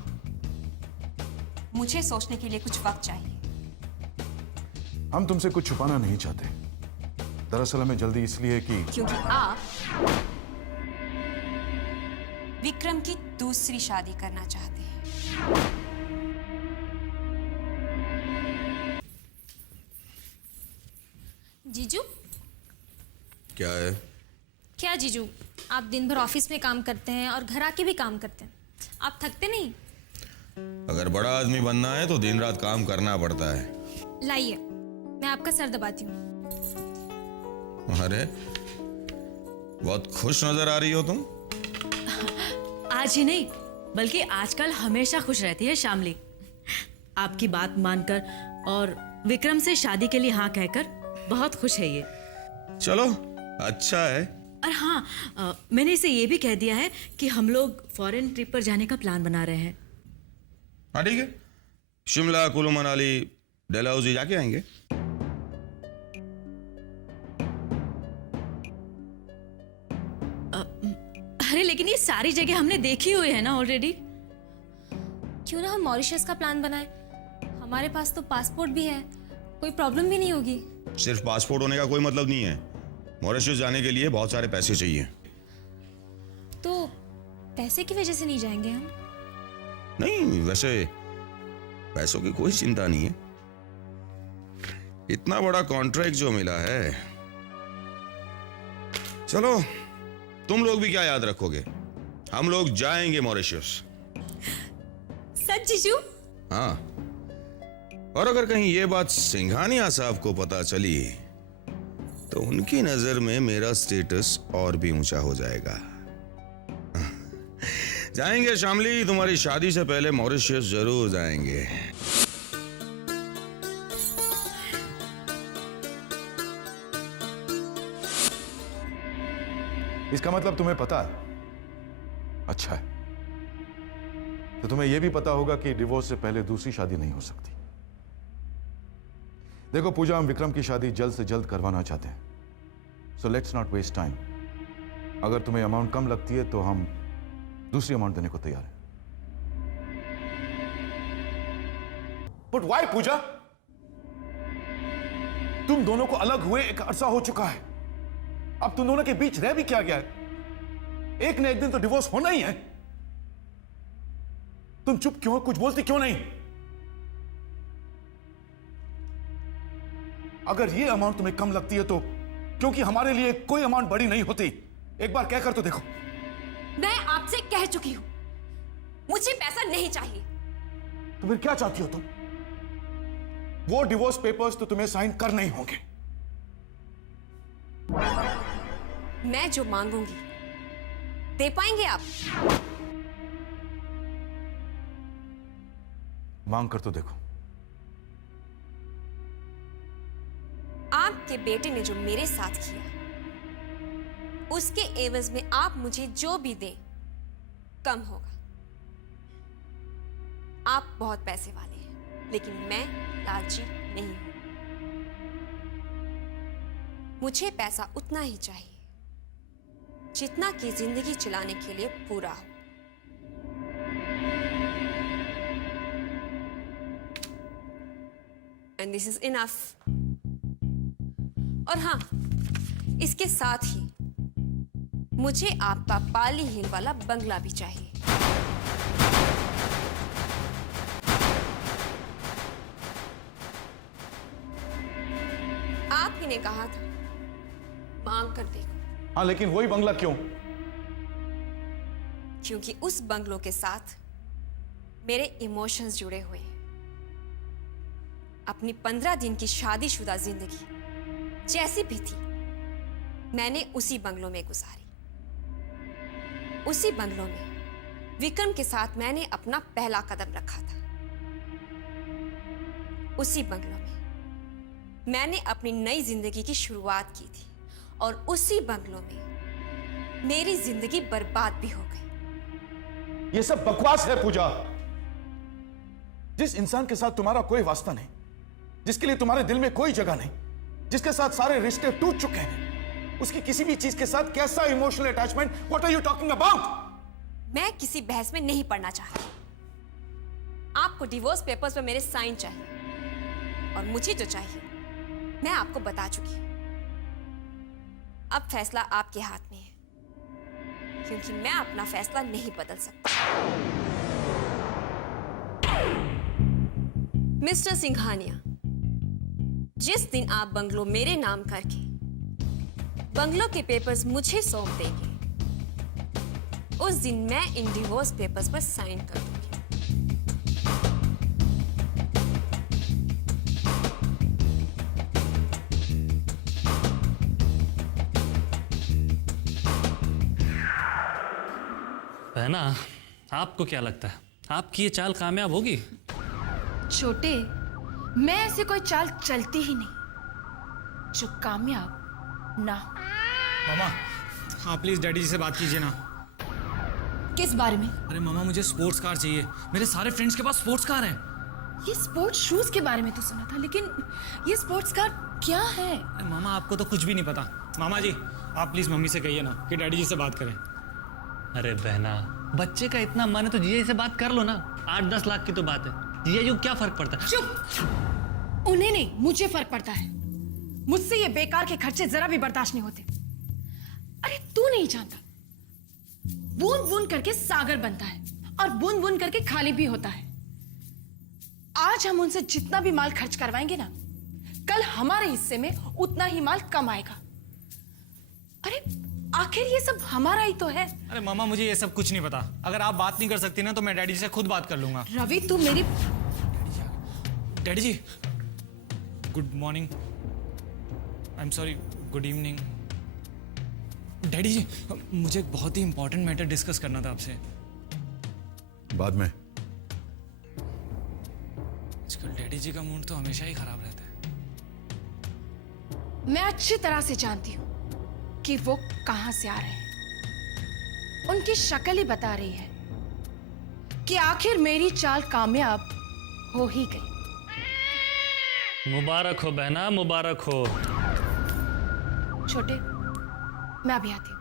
मुझे सोचने के लिए कुछ वक्त चाहिए। हम तुमसे कुछ छुपाना नहीं चाहते। दरअसल हमें जल्दी इसलिए कि क्योंकि आप विक्रम की दूसरी शादी करना चाहते हैं। जीजू? क्या है? क्या जीजू, आप दिन भर ऑफिस में काम करते हैं और घर आके भी काम करते हैं, आप थकते नहीं? अगर बड़ा आदमी बनना है तो दिन रात काम करना पड़ता है। लाइए, मैं आपका सर दबाती हूँ। अरे बहुत खुश नजर आ रही हो तुम। आज ही नहीं बल्कि आजकल हमेशा खुश रहती है शामली। आपकी बात मानकर और विक्रम से शादी के लिए हाँ कहकर बहुत खुश है ये। चलो अच्छा है। और हाँ, मैंने इसे ये भी कह दिया है कि हम लोग फॉरेन ट्रिप पर जाने का प्लान बना रहे हैं। हाँ ठीक है, शिमला, कुल्लू मनाली, डलहौजी जाके आएंगे। अरे लेकिन ये सारी जगह हमने देखी हुई है ना ऑलरेडी। क्यों ना हम मॉरिशस का प्लान बनाएं? हमारे पास तो पासपोर्ट भी है, कोई प्रॉब्लम भी नहीं होगी। सिर्फ पासपोर्ट होने का कोई मतलब नहीं है। मॉरिशस जाने के लिए बहुत सारे पैसे चाहिए। तो पैसे की वजह से नहीं जाएंगे हम? नहीं, वैसे पैसों की कोई चिंता नहीं है। इतना बड़ा कॉन्ट्रैक्ट जो मिला है। चलो, तुम लोग भी क्या याद रखोगे, हम लोग जाएंगे मॉरिशस। सच जीजू? हाँ, और अगर कहीं ये बात सिंघानिया साहब को पता चली तो उनकी नजर में मेरा स्टेटस और भी ऊंचा हो जाएगा। जाएंगे शामली, तुम्हारी शादी से पहले मॉरिशस जरूर जाएंगे। इसका मतलब तुम्हें पता है? अच्छा है, तो तुम्हें यह भी पता होगा कि डिवोर्स से पहले दूसरी शादी नहीं हो सकती। देखो पूजा, हम विक्रम की शादी जल्द से जल्द करवाना चाहते हैं, so let's not waste time. अगर तुम्हें अमाउंट कम लगती है तो हम दूसरी अमाउंट देने को तैयार हैं। बट व्हाई पूजा? तुम दोनों को अलग हुए एक अरसा हो चुका है। अब तुम दोनों के बीच रह भी क्या गया है? एक न एक दिन तो डिवोर्स होना ही है। तुम चुप क्यों हो? कुछ बोलती क्यों नहीं? अगर ये अमाउंट तुम्हें कम लगती है तो क्योंकि हमारे लिए कोई अमाउंट बड़ी नहीं होती। एक बार कहकर तो देखो। मैं आपसे कह चुकी हूं, मुझे पैसा नहीं चाहिए। तो फिर क्या चाहती हो तुम? वो डिवोर्स पेपर्स तो तुम्हें साइन करने ही होंगे। मैं जो मांगूंगी दे पाएंगे आप? मांग कर तो देखो। आपके बेटे ने जो मेरे साथ किया, उसके एवज में आप मुझे जो भी दें कम होगा। आप बहुत पैसे वाले हैं, लेकिन मैं लालची नहीं हूं। मुझे पैसा उतना ही चाहिए जितना कि जिंदगी चलाने के लिए पूरा हो। And this is enough. और हां, इसके साथ ही मुझे आपका पाली हिल वाला बंगला भी चाहिए। आप ही ने कहा था मांग कर देखो। हाँ, लेकिन वही बंगला क्यों? क्योंकि उस बंगलों के साथ मेरे इमोशंस जुड़े हुए हैं। अपनी 15 दिन की शादीशुदा जिंदगी जैसी भी थी, मैंने उसी बंगलों में गुजारी। उसी बंगलों में विक्रम के साथ मैंने अपना पहला कदम रखा था। उसी बंगलों में मैंने अपनी नई जिंदगी की शुरुआत की थी, और उसी बंगलों में मेरी जिंदगी बर्बाद भी हो गई। ये सब बकवास है पूजा। जिस इंसान के साथ तुम्हारा कोई वास्ता नहीं, जिसके लिए तुम्हारे दिल में कोई जगह नहीं, जिसके साथ सारे रिश्ते टूट चुके हैं, उसकी किसी भी चीज के साथ कैसा emotional attachment? What are you talking about? मैं किसी बहस में नहीं पड़ना चाहती। आपको डिवोर्स पेपर्स पर मेरे साइन चाहिए, और मुझे जो चाहिए मैं आपको बता चुकी हूं। अब फैसला आपके हाथ में है, क्योंकि मैं अपना फैसला नहीं बदल सकती। मिस्टर सिंघानिया, जिस दिन आप बंगलो मेरे नाम करके बंगलो के पेपर्स मुझे सौंप देंगे, उस दिन मैं इन डिवोर्स पेपर्स पर साइन कर दूंगी। बहना, आपको क्या लगता है आपकी ये चाल कामयाब होगी? छोटे, मैं ऐसे कोई चाल चलती ही नहीं जो कामयाब ना हो। मामा, हाँ प्लीज डैडी जी से बात कीजिए ना। किस बारे में? अरे मामा, मुझे स्पोर्ट्स कार चाहिए। मेरे सारे फ्रेंड्स के पास स्पोर्ट्स कार है। ये स्पोर्ट्स शूज के बारे में तो सुना था, लेकिन ये स्पोर्ट्स कार क्या है? अरे मामा, आपको तो कुछ भी नहीं पता। मामा जी, आप प्लीज मम्मी से कहिए ना कि डैडी जी से बात करें। अरे बहना, बच्चे का इतना मन है तो जीजा जी से बात कर लो ना। 8-10 लाख की तो बात है, जीजा जी को क्या फर्क पड़ता है? चुप! उन्हें नहीं, मुझे फर्क पड़ता है। मुझसे ये बेकार के खर्चे जरा भी बर्दाश्त नहीं होते। अरे तू नहीं जानता, बूंद बूंद करके सागर बनता है, और बूंद बूंद करके खाली भी होता है। आज हम उनसे जितना भी माल खर्च करवाएंगे ना, कल हमारे हिस्से में उतना ही माल कम आएगा। अरे आखिर ये सब हमारा ही तो है। अरे मामा, मुझे ये सब कुछ नहीं पता। अगर आप बात नहीं कर सकती ना, तो मैं डैडी जी से खुद बात कर लूंगा। रवि, तू मेरी... daddy ji, good morning. I am sorry, good evening. Daddy ji, मुझे एक बहुत ही इंपॉर्टेंट मैटर डिस्कस करना था आपसे। बाद में। आजकल डैडी जी का मूड तो हमेशा ही खराब रहता है। मैं अच्छी तरह से जानती हूं कि वो कहां से आ रहे हैं। उनकी शक्ल ही बता रही है कि आखिर मेरी चाल कामयाब हो ही गई। मुबारक हो बहना, मुबारक हो। छोटे, मैं अभी आती हूँ।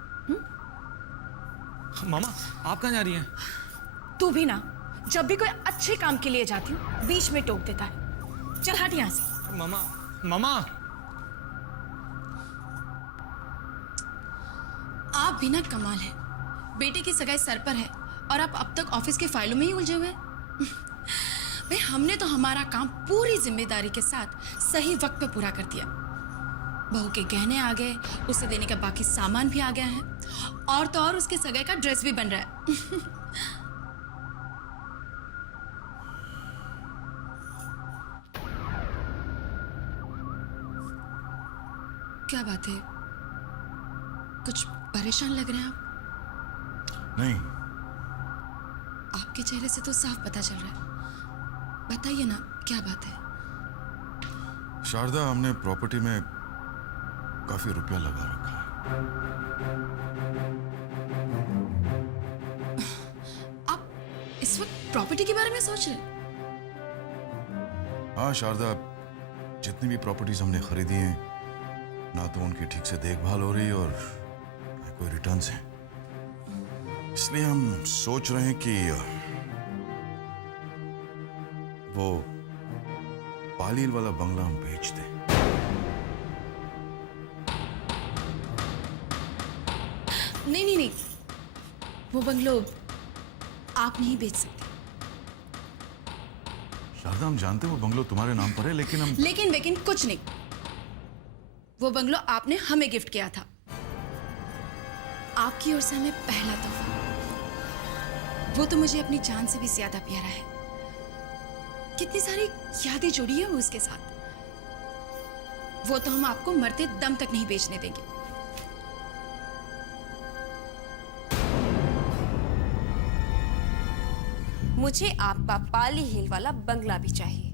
मामा, आप कहाँ जा रही हैं? तू भी ना, जब भी कोई अच्छे काम के लिए जाती हूँ, बीच में टोक देता है। चल हट यहाँ से। मामा, मामा। आप भी ना कमाल है। बेटे की सगाई सर पर है और आप अब तक ऑफिस के फाइलों में ही उलझे हुए हैं। भाई, हमने तो हमारा काम पूरी जिम्मेदारी के साथ सही वक्त पे पूरा कर दिया। बहू के गहने आ गए, उसे देने का बाकी सामान भी आ गया है, और तो और उसके सगाई का ड्रेस भी बन रहा है। क्या बात है, कुछ परेशान लग रहे हैं आप? नहीं। आपके चेहरे से तो साफ पता चल रहा है। बताइए ना, क्या बात है? शारदा, हमने प्रॉपर्टी में काफी रुपया लगा रखा है। आप इस वक्त प्रॉपर्टी के बारे में सोच रहे हैं? हाँ शारदा, जितनी भी प्रॉपर्टीज हमने खरीदी हैं, ना तो उनकी ठीक से देखभाल हो रही और ना कोई रिटर्न्स हैं। इसलिए हम सोच रहे हैं कि वो पालील वाला बंगला हम बेच दें। नहीं नहीं नहीं, वो बंगलो आप नहीं बेच सकते। शारदा, हम जानते हैं वो बंगलो तुम्हारे नाम पर है, लेकिन हम... लेकिन कुछ नहीं। वो बंगलो आपने हमें गिफ्ट किया था। आपकी ओर से हमें पहला तोहफा। वो तो मुझे अपनी जान से भी ज्यादा प्यारा है। कितनी सारी यादें जुड़ी है वो उसके साथ। वो तो हम आपको मरते दम तक नहीं बेचने देंगे। मुझे आपका पाली हिल वाला बंगला भी चाहिए।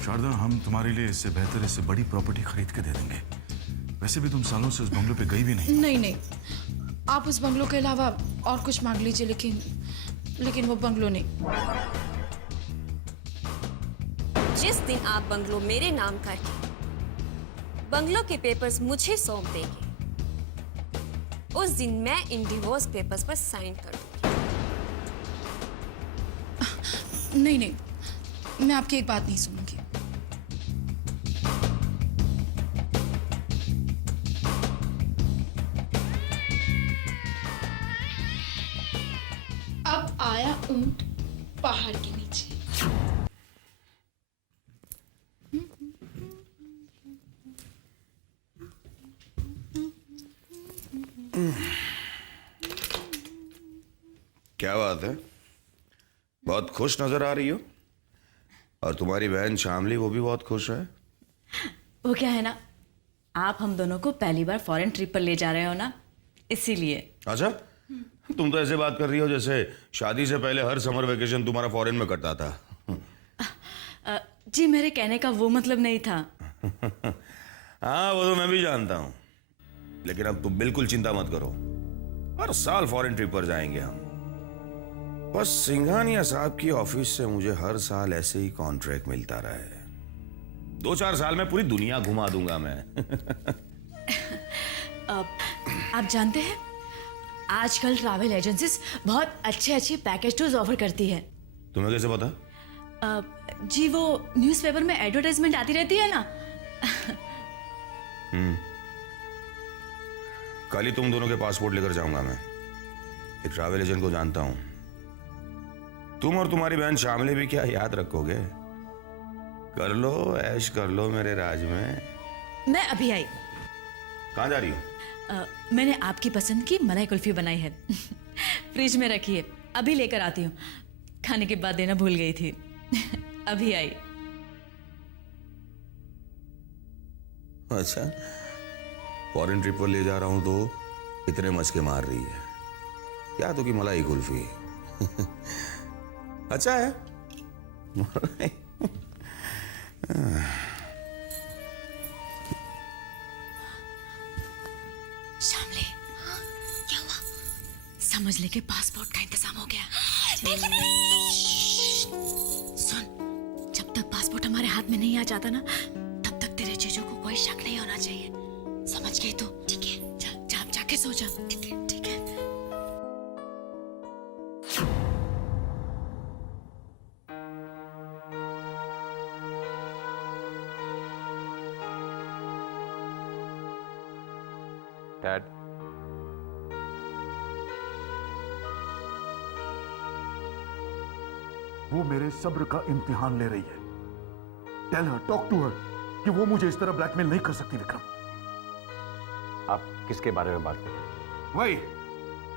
शारदा, हम तुम्हारे लिए इससे बेहतर, इससे बड़ी प्रॉपर्टी खरीद के दे देंगे। वैसे भी तुम सालों से उस बंगलों पे गई भी नहीं। नहीं नहीं, आप उस बंगलों के अलावा और कुछ मांग लीजिए, लेकिन वो बंगलो नहीं। जिस दिन आप बंगलो मेरे नाम करके बंगलो के पेपर्स मुझे सौंप देंगे, उस दिन मैं इन डिवोर्स पेपर्स पर साइन कर दूंगी। नहीं नहीं, मैं आपकी एक बात नहीं सुनूंगी। अब आया ऊंट पहाड़ के नीचे। क्या बात है, बहुत खुश नजर आ रही हो। और तुम्हारी बहन शामली, वो भी बहुत खुश है। वो क्या है ना, आप हम दोनों को पहली बार फॉरेन ट्रिप पर ले जा रहे हो ना, इसीलिए। अच्छा, तुम तो ऐसे बात कर रही हो जैसे शादी से पहले हर समर वेकेशन तुम्हारा फॉरेन में कटता था। जी, मेरे कहने का वो मतलब नहीं था। हाँ, वो तो मैं भी जानता हूँ, लेकिन अब तुम बिल्कुल चिंता मत करो, हर साल फॉरेन ट्रिप पर जाएंगे हम। बस सिंघानिया साहब की ऑफिस से मुझे हर साल ऐसे ही कॉन्ट्रैक्ट मिलता रहे। 2-4 साल में पूरी दुनिया घुमा दूंगा मैं। आप जानते हैं, आजकल ट्रैवल एजेंसीज बहुत अच्छे पैकेज टूर्स ऑफर करती है। तुम्हें कैसे पता? जी, वो न्यूज़पेपर में एडवर्टाइजमेंट आती रहती है ना। कल ही तुम दोनों के पासपोर्ट लेकर जाऊंगा मैं। एक ट्रैवल एजेंट को जानता हूं। तुम और तुम्हारी बहन शामली भी क्या याद रखोगे? कर लो, ऐश कर लो मेरे राज में। मैं अभी आई। कहाँ जा रही हो? मैंने आपकी पसंद की मलाई कुल्फी बनाई है। फ्रिज में रखी है, अभी लेकर आती हूँ। खाने के बाद देना भूल गई थी। अभी आई। अच्छा, फॉरेन ट्रिप पर ले जा रहा हूं तो इतने मचके मार रही है। क्या तो की मलाई कुल्फी। अच्छा है। शामली, क्या हुआ? समझ ले कि पासपोर्ट का इंतजाम हो गया। सुन, जब तक पासपोर्ट हमारे हाथ में नहीं आ जाता ना, तब तक तेरे जीजू को कोई शक नहीं होना चाहिए। समझ गई तू? ठीक है, जा जाके सो जा। ठीक है, ठीक है। डैड, वो मेरे सब्र का इम्तिहान ले रही है। Tell her, talk to her कि वो मुझे इस तरह ब्लैकमेल नहीं कर सकती। विक्रम, आप किसके बारे में बात कर रहे हैं? वही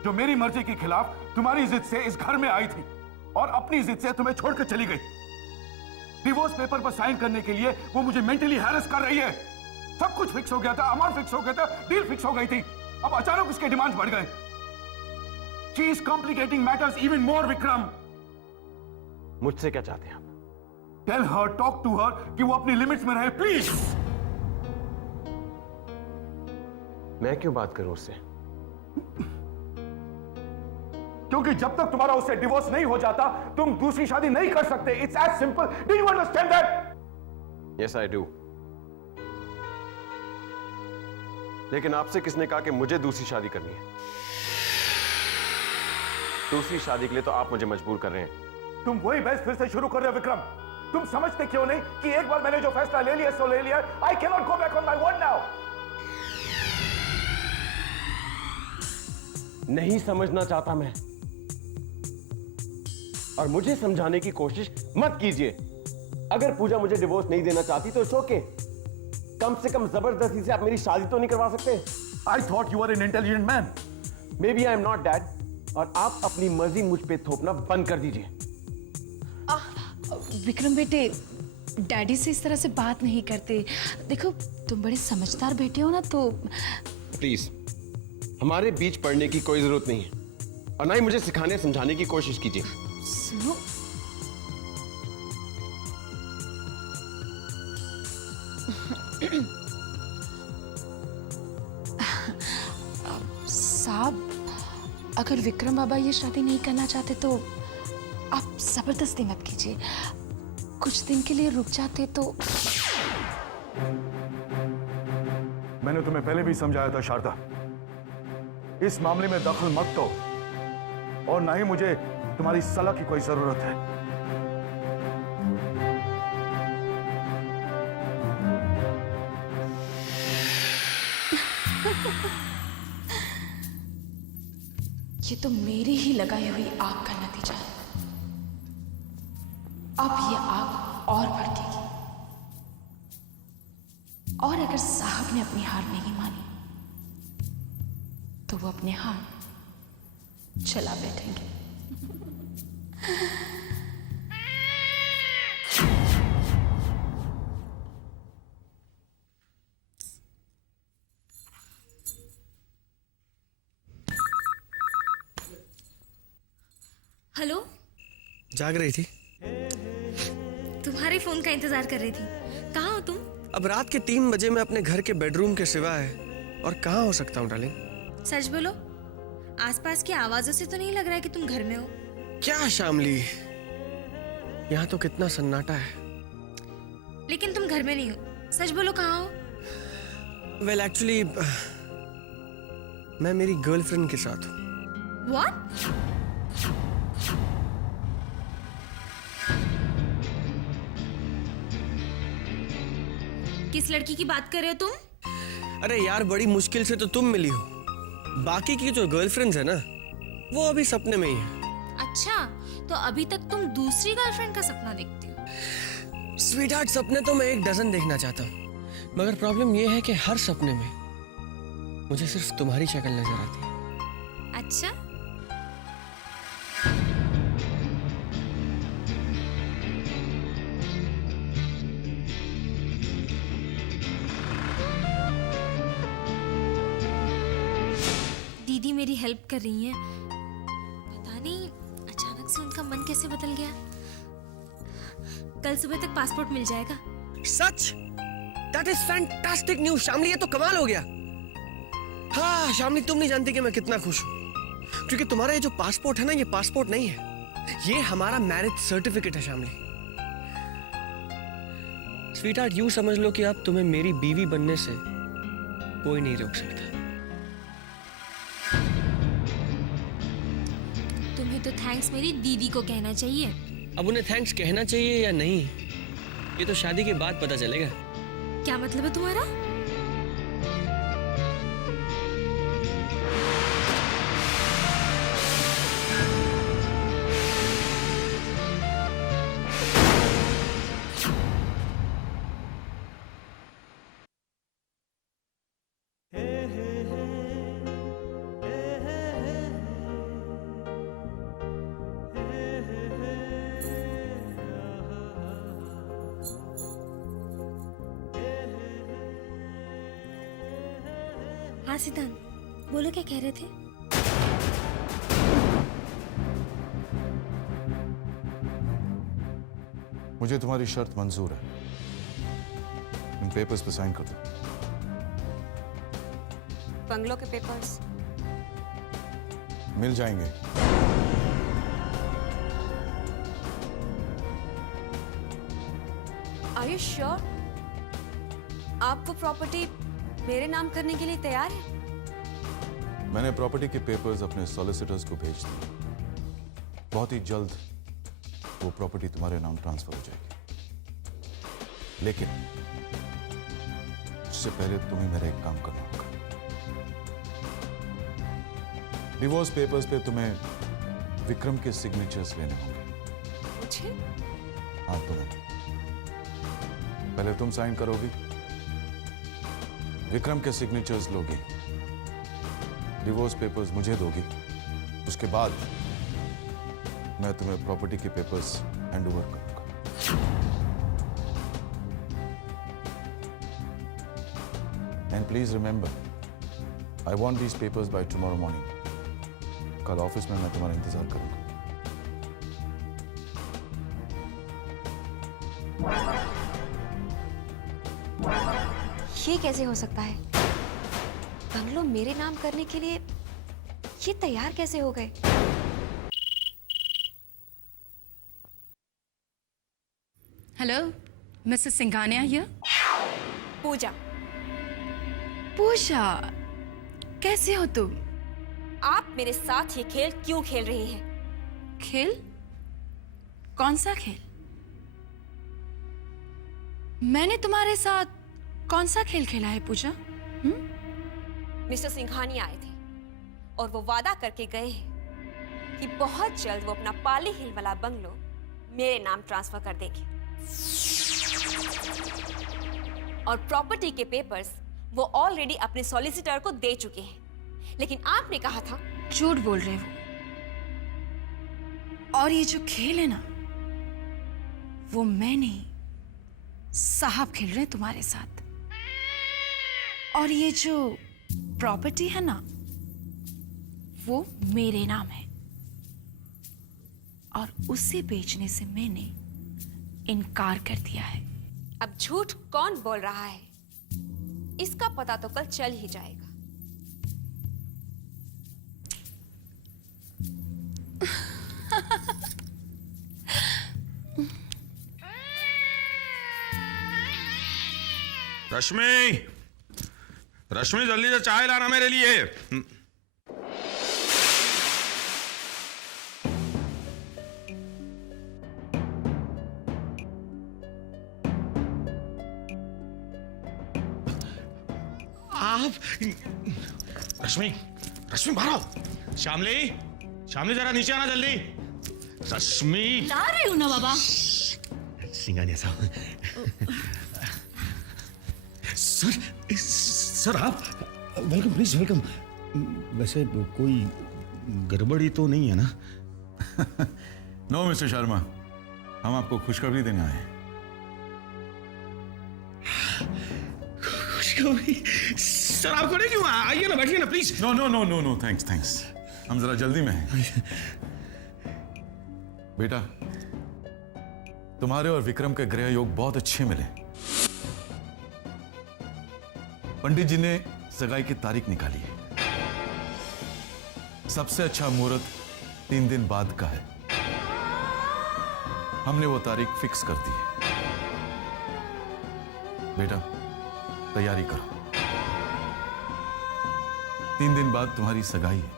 जो मेरी मर्जी के खिलाफ तुम्हारी जिद से इस घर में आई थी और अपनी जिद से तुम्हें छोड़कर चली गई। डिवोर्स पेपर पर साइन करने के लिए वो मुझे मेंटली हैरेस कर रही है। सब कुछ फिक्स हो गया था, अमाउंट फिक्स हो गया था, डील फिक्स हो गई थी। अब अचानक उसके डिमांड्स बढ़ गए। She is complicating matters even more. Vikram, मुझसे क्या चाहते हैं आप? Tell her, talk to her कि वो अपनी लिमिट्स में रहे, प्लीज। मैं क्यों बात करूं उससे? क्योंकि जब तक तुम्हारा उससे डिवोर्स नहीं हो जाता, तुम दूसरी शादी नहीं कर सकते। It's as simple. Do you understand that? Yes, I do. लेकिन आपसे किसने कहा कि मुझे दूसरी शादी करनी है? दूसरी शादी के लिए तो आप मुझे मजबूर कर रहे हैं। तुम वही बहस फिर से शुरू कर रहे हो विक्रम। तुम समझते क्यों नहीं कि एक बार मैंने जो फैसला ले लिया सो ले लिया। I can not go back on my word now. नहीं समझना चाहता मैं, और मुझे समझाने की कोशिश मत कीजिए। अगर पूजा मुझे डिवोर्स नहीं देना चाहती तो इट्स ओके। कम से कम जबरदस्ती से आप मेरी शादी तो नहीं करवा सकते। I thought you are an intelligent man. Maybe I am not dad, और आप अपनी मर्जी मुझ पे थोपना बंद कर दीजिए। विक्रम बेटे, डैडी से इस तरह से बात नहीं करते। देखो तुम बड़े समझदार बेटे हो ना, तो प्लीज, हमारे बीच पढ़ने की कोई जरूरत नहीं है और ना ही मुझे सिखाने समझाने की कोशिश कीजिए। सुनो, साहब, अगर विक्रम बाबा ये शादी नहीं करना चाहते तो आप जबरदस्ती मत कीजिए। कुछ दिन के लिए रुक जाते तो। मैंने तुम्हें पहले भी समझाया था शारदा, इस मामले में दखल मत दो और ना ही मुझे तुम्हारी सलाह की कोई जरूरत है। ये तो मेरी ही लगाई हुई आग का नतीजा है। अब ये आग और भड़केगी, और अगर साहब ने अपनी हार नहीं मानी तो वो अपने हाथ चला बैठेंगे। हेलो, जाग रही थी? तुम्हारे फोन का इंतजार कर रही थी। कहाँ हो तुम? अब रात के 3 बजे मैं अपने घर के बेडरूम के सिवा है और कहाँ हो सकता हूँ डार्लिंग? सच बोलो, आसपास की आवाजों से तो नहीं लग रहा है कि तुम घर में हो। क्या शामली, यहाँ तो कितना सन्नाटा है। लेकिन तुम घर में नहीं हो। सच बोलो, कहाँ हो? वेल एक्चुअली मैं मेरी गर्लफ्रेंड के साथ हूँ। व्हाट? किस लड़की की बात कर रहे हो तुम? अरे यार, बड़ी मुश्किल से तो तुम मिली हो। बाकी की जो गर्लफ्रेंड्स है ना, वो अभी सपने में ही है। अच्छा, तो अभी तक तुम दूसरी गर्लफ्रेंड का सपना देखते हो? स्वीटहार्ट, सपने तो मैं 1 डजन देखना चाहता हूँ, मगर प्रॉब्लम ये है कि हर सपने में मुझे सिर्फ तुम्हारी शक्ल नजर आती है। अच्छा, दीदी मेरी हेल्प कर रही हैं। पता नहीं अचानक से उनका मन कैसे बदल गया। कल सुबह तक पासपोर्ट मिल जाएगा। सच? That is fantastic news Shamli, ये तो कमाल हो गया। हाँ शामली, तुम नहीं जानती कि मैं कितना खुश हूँ, क्योंकि तुम्हारा ये जो पासपोर्ट है ना, ये पासपोर्ट नहीं है, ये हमारा मैरिज सर्टिफिकेट है शामली। स्वीटहार्ट, यूं समझ लो कि अब तुम्हें मेरी बीवी बनने से कोई नहीं रोक सकता। तुम्हें तो थैंक्स मेरी दीदी को कहना चाहिए। अब उन्हें थैंक्स कहना चाहिए या नहीं, ये तो शादी के बाद पता चलेगा। क्या मतलब है तुम्हारा? हाँ सिद्धांत, बोलो क्या कह रहे थे? मुझे तुम्हारी शर्त मंजूर है, इन पेपर्स पे साइन कर दो। बंगलो के पेपर्स मिल जाएंगे। Are you sure? आप वो प्रॉपर्टी मेरे नाम करने के लिए तैयार है? मैंने प्रॉपर्टी के पेपर्स अपने सॉलिसिटर्स को भेज दिए। बहुत ही जल्द वो प्रॉपर्टी तुम्हारे नाम ट्रांसफर हो जाएगी, लेकिन उससे पहले तुम्हें मेरा एक काम करना होगा। डिवोर्स पेपर्स पे तुम्हें विक्रम के सिग्नेचर्स लेने होंगे। मुझे? हाँ, तुम्हें। पहले तुम साइन करोगी, विक्रम के सिग्नेचर्स लोगी, डिवोर्स पेपर्स मुझे दोगी, उसके बाद मैं तुम्हें प्रॉपर्टी के पेपर्स हैंड ओवर करूंगा। And please remember, I want these papers by tomorrow morning. कल ऑफिस में मैं तुम्हारा इंतजार करूंगा. ये कैसे हो सकता है? बंगलो मेरे नाम करने के लिए ये तैयार कैसे हो गए? Hello, Mrs Singhania here. Pooja. Pooja, कैसे हो तुम? आप मेरे साथ ये खेल क्यों खेल रही हैं? खेल? कौन सा खेल? मैंने तुम्हारे साथ कौन सा खेल खेला है पूजा? मिस्टर सिंघानिया आए थे और वो वादा करके गए हैं कि बहुत जल्द वो अपना पाली हिल वाला बंगलो मेरे नाम ट्रांसफर कर देंगे और प्रॉपर्टी के पेपर्स वो ऑलरेडी अपने सॉलिसिटर को दे चुके हैं. लेकिन आपने कहा था. झूठ बोल रहे हो. और ये जो खेल है ना, वो मैं नहीं, साहब खेल रहे हैं तुम्हारे साथ. और ये जो प्रॉपर्टी है ना, वो मेरे नाम है और उसे बेचने से मैंने इनकार कर दिया है. अब झूठ कौन बोल रहा है इसका पता तो कल चल ही जाएगा. रश्मि, रश्मि जल्दी से चाय लाना मेरे लिए. आप रश्मि, रश्मि बाहर आओ. श्यामली, श्यामली जरा नीचे आना जल्दी. रश्मि. ला रही हूं ना बाबा. सिंघानिया साहब. सर आप वेलकम, प्लीज वेलकम. वैसे कोई गड़बड़ी तो नहीं है ना? नो मिस्टर शर्मा, हम आपको खुशखबरी देने आए हैं. खुशखबरी? सर आप खड़े क्यों? आइए ना, बैठिए ना please. No no no no no, thanks thanks. हम जरा जल्दी में हैं. बेटा, तुम्हारे और विक्रम के ग्रह योग बहुत अच्छे मिले. पंडित जी ने सगाई की तारीख निकाली है. सबसे अच्छा मुहूर्त 3 दिन बाद का है. हमने वो तारीख फिक्स कर दी है. बेटा, तैयारी करो. 3 दिन बाद तुम्हारी सगाई है.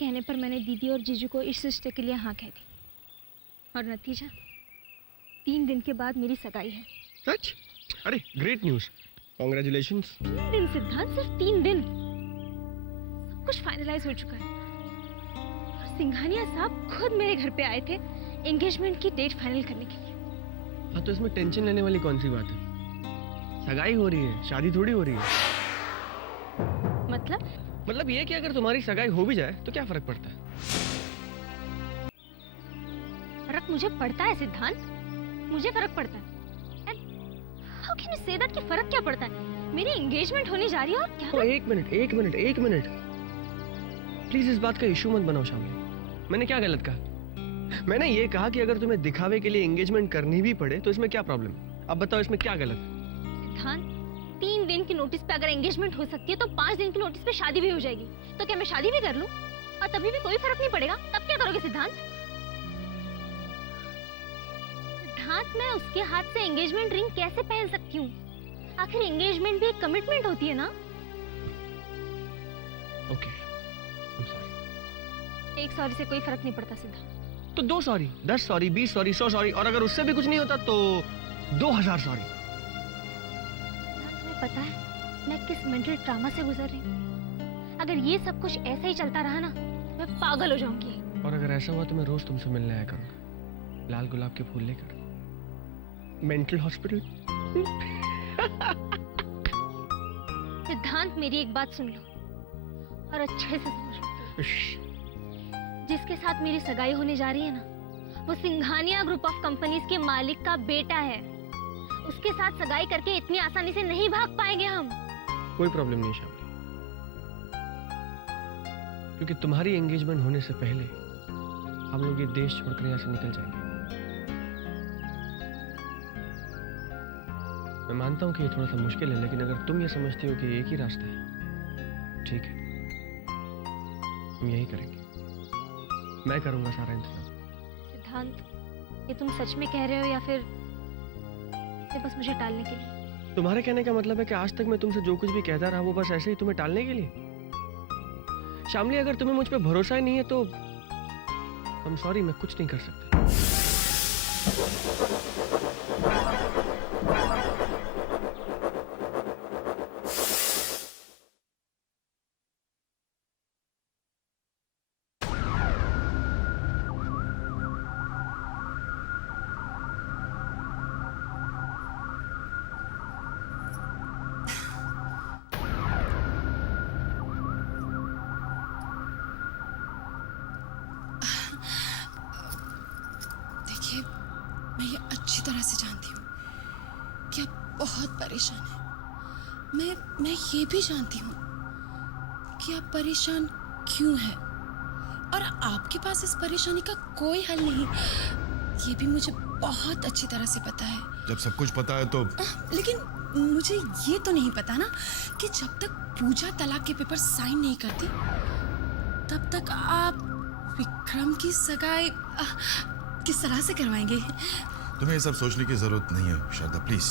कहने पर मैंने दीदी और जीजू को इस रिश्ते के लिए हाँ कह दी और नतीजा 3 दिन के बाद मेरी सगाई है. सच? अरे ग्रेट न्यूज़, कॉन्ग्रेचुलेशंस. 3 दिन सिद्धांत, सिर्फ 3 दिन. सब कुछ फाइनलाइज हो चुका है और सिंघानिया साहब खुद मेरे घर पे आए थे एंगेजमेंट की डेट फाइनल करने के लिए. हाँ, तो इसमें टेंशन लेने वाली कौन सी बात है? सगाई हो रही है, शादी थोड़ी हो रही है. मतलब ये कि अगर तुम्हारी सगाई हो भी जाए तो क्या फर्क पड़ता है? फर्क मुझे पड़ता है सिद्धांत, मुझे फर्क पड़ता है. How can you say that कि फर्क क्या पड़ता है? मेरी एंगेजमेंट होने जा रही है और क्या? एक मिनट. प्लीज इस बात का इशू मत बनाओ शामिली. मैंने क्या गलत कहा? मैंने ये कहा कि अगर तुम्हें दिखावे के लिए एंगेजमेंट करनी भी पड़े तो इसमें क्या प्रॉब्लम? अब बताओ इसमें क्या गलत है? सिद्धांत, 3 दिन की नोटिस पे अगर एंगेजमेंट हो सकती है तो 5 दिन की नोटिस पे शादी भी हो जाएगी. तो क्या मैं शादी भी कर लूं और तभी भी कोई फर्क नहीं पड़ेगा? तब क्या करोगे सिद्धांत? सिद्धांत, मैं उसके हाथ से एंगेजमेंट रिंग कैसे पहन सकती हूँ? आखिर एंगेजमेंट भी एक कमिटमेंट होती है ना? Okay, I'm sorry. एक सॉरी से कोई फर्क नहीं पड़ता सिद्धांत. तो 2 सॉरी, 10 सॉरी, 20 सॉरी, 100 सॉरी, और अगर उससे भी कुछ नहीं होता तो 2000 सॉरी. तुम्हें पता है मैं किस मेंटल ट्रॉमा से गुजर रही हूँ? अगर ये सब कुछ ऐसे ही चलता रहा ना तो मैं पागल हो जाऊंगी. और अगर ऐसा हुआ तो मैं रोज तुमसे मिलने आया करूंगा, लाल गुलाब के फूल लेकर, मेंटल हॉस्पिटल. सिद्धांत, मेरी एक बात सुन लो और अच्छे से समझ लो। जिसके साथ मेरी सगाई होने जा रही है ना, वो सिंघानिया ग्रुप ऑफ कंपनीज के मालिक का बेटा है। उसके साथ सगाई करके इतनी आसानी से नहीं भाग पाएंगे हम। कोई प्रॉब्लम नहीं शाम, क्योंकि तुम्हारी एंगेजमेंट होने से पहले हम लोग ये देश छोड़कर यहाँ से निकल जाएंगे। मैं मानता हूँ कि ये थोड़ा सा मुश्किल है, लेकिन अगर तुम ये समझती हो कि एक ही रास्ता है, ठीक है, हम यही करेंगे। मैं करूंगा सारा इंतजाम। सिद्धांत, ये तुम सच में कह रहे हो या फिर ये बस मुझे टालने के लिए? तुम्हारे कहने का मतलब है कि आज तक मैं तुमसे जो कुछ भी कहता रहा वो बस ऐसे ही तुम्हें टालने के लिए? शामली, अगर तुम्हें मुझ पे भरोसा ही नहीं है तो I'm sorry, मैं कुछ नहीं कर सकता। देखिए, मैं ये अच्छी तरह से जानती हूँ कि आप बहुत परेशान हैं। मैं ये भी जानती हूँ कि आप परेशान क्यों हैं, और आपके पास इस परेशानी का कोई हल नहीं, ये भी मुझे बहुत अच्छी तरह से पता है। जब सब कुछ पता है तो लेकिन मुझे ये तो नहीं पता ना कि जब तक पूजा तलाक के पेपर साइन नहीं करती तब तक आप विक्रम की सगाई किस तरह से करवाएंगे? तुम्हें ये सब सोचने की जरूरत नहीं है शारदा, प्लीज।